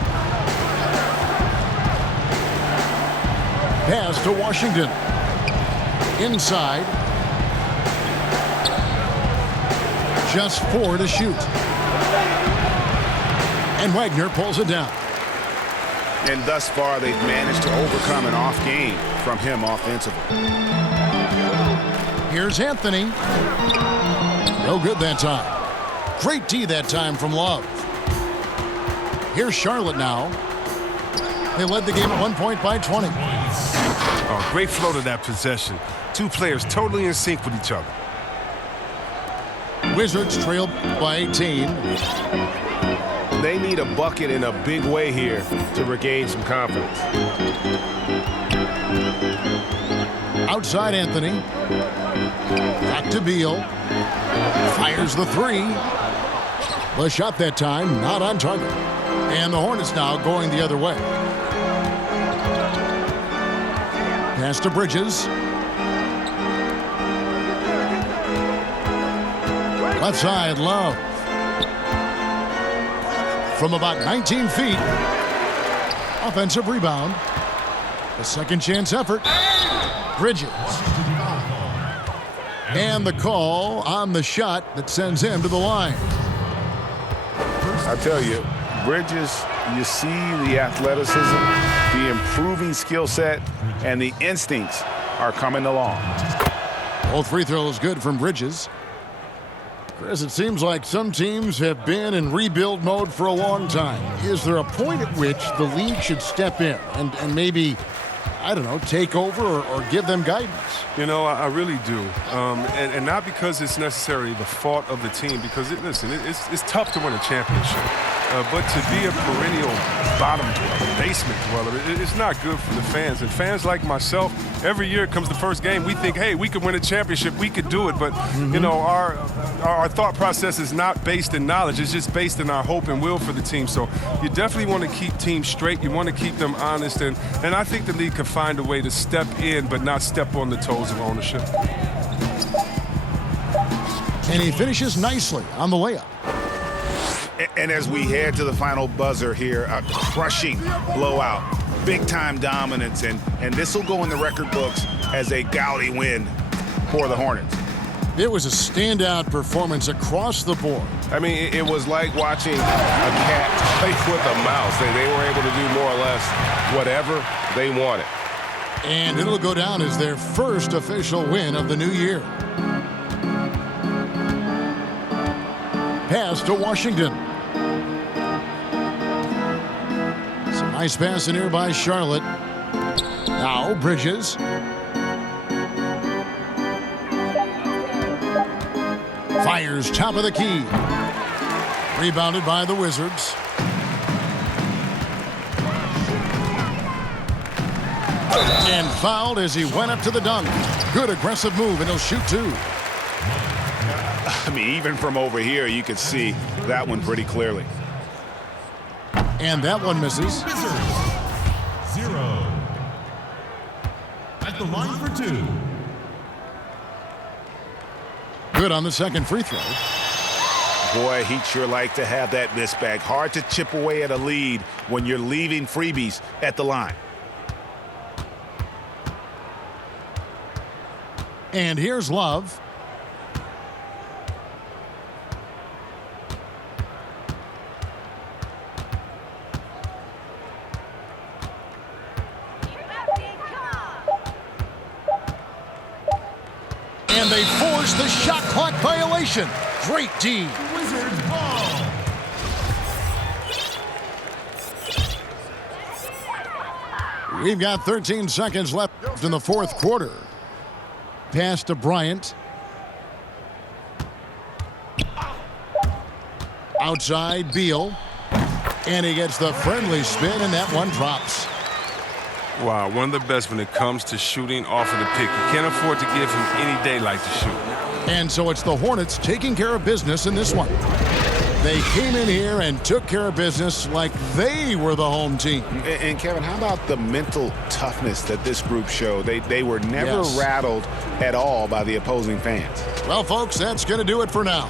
Pass to Washington. Inside. Just 4 to shoot. And Wagner pulls it down. And thus far, they've managed to overcome an off game from him offensively. Here's Anthony. No good that time. Great D that time from Love. Here's Charlotte now. They led the game at 1 point by 20. Oh, great flow to that possession. 2 players totally in sync with each other. Wizards trail by 18. They need a bucket in a big way here to regain some confidence. Outside Anthony. Back to Beal. Fires the three. The shot that time, not on target. And the Hornets now going the other way. Pass to Bridges. Left side, Love. From about 19 feet. Offensive rebound. A second chance effort. Bridges. And the call on the shot that sends him to the line. I tell you, Bridges, you see the athleticism, the improving skill set, and the instincts are coming along. Both free throws good from Bridges. Chris, it seems like some teams have been in rebuild mode for a long time. Is there a point at which the league should step in and maybe, I don't know, take over or give them guidance? You know, I really do. And not because it's necessarily the fault of the team, because, it's tough to win a championship. But to be a perennial bottom dweller, basement dweller, it's not good for the fans. And fans like myself, every year comes the first game, we think, hey, we could win a championship, we could do it. But, you know, our thought process is not based in knowledge. It's just based in our hope and will for the team. So you definitely want to keep teams straight. You want to keep them honest. And I think the league can find a way to step in but not step on the toes of ownership. And he finishes nicely on the layup. And as we head to the final buzzer here, a crushing blowout, big-time dominance, and this will go in the record books as a gaudy win for the Hornets. It was a standout performance across the board. I mean, it was like watching a cat play with a mouse. They were able to do more or less whatever they wanted. And it'll go down as their first official win of the new year. Pass to Washington. Some nice pass in here by Charlotte. Now Bridges. Fires top of the key. Rebounded by the Wizards. And fouled as he went up to the dunk. Good aggressive move, and he'll shoot two. I mean, even from over here, you could see that one pretty clearly. And that one misses. Wizards, 0. At the line for 2. Good on the second free throw. Boy, he'd sure like to have that miss back. Hard to chip away at a lead when you're leaving freebies at the line. And here's Love. And they force the shot clock violation. Great D. Wizards ball. We've got 13 seconds left in the fourth quarter. Pass to Bryant. Outside, Beal. And he gets the friendly spin, and that one drops. Wow, one of the best when it comes to shooting off of the pick. You can't afford to give him any daylight to shoot. And so it's the Hornets taking care of business in this one. They came in here and took care of business like they were the home team. And Kevin, how about the mental toughness that this group showed? They were never rattled at all by the opposing fans. Well, folks, that's going to do it for now.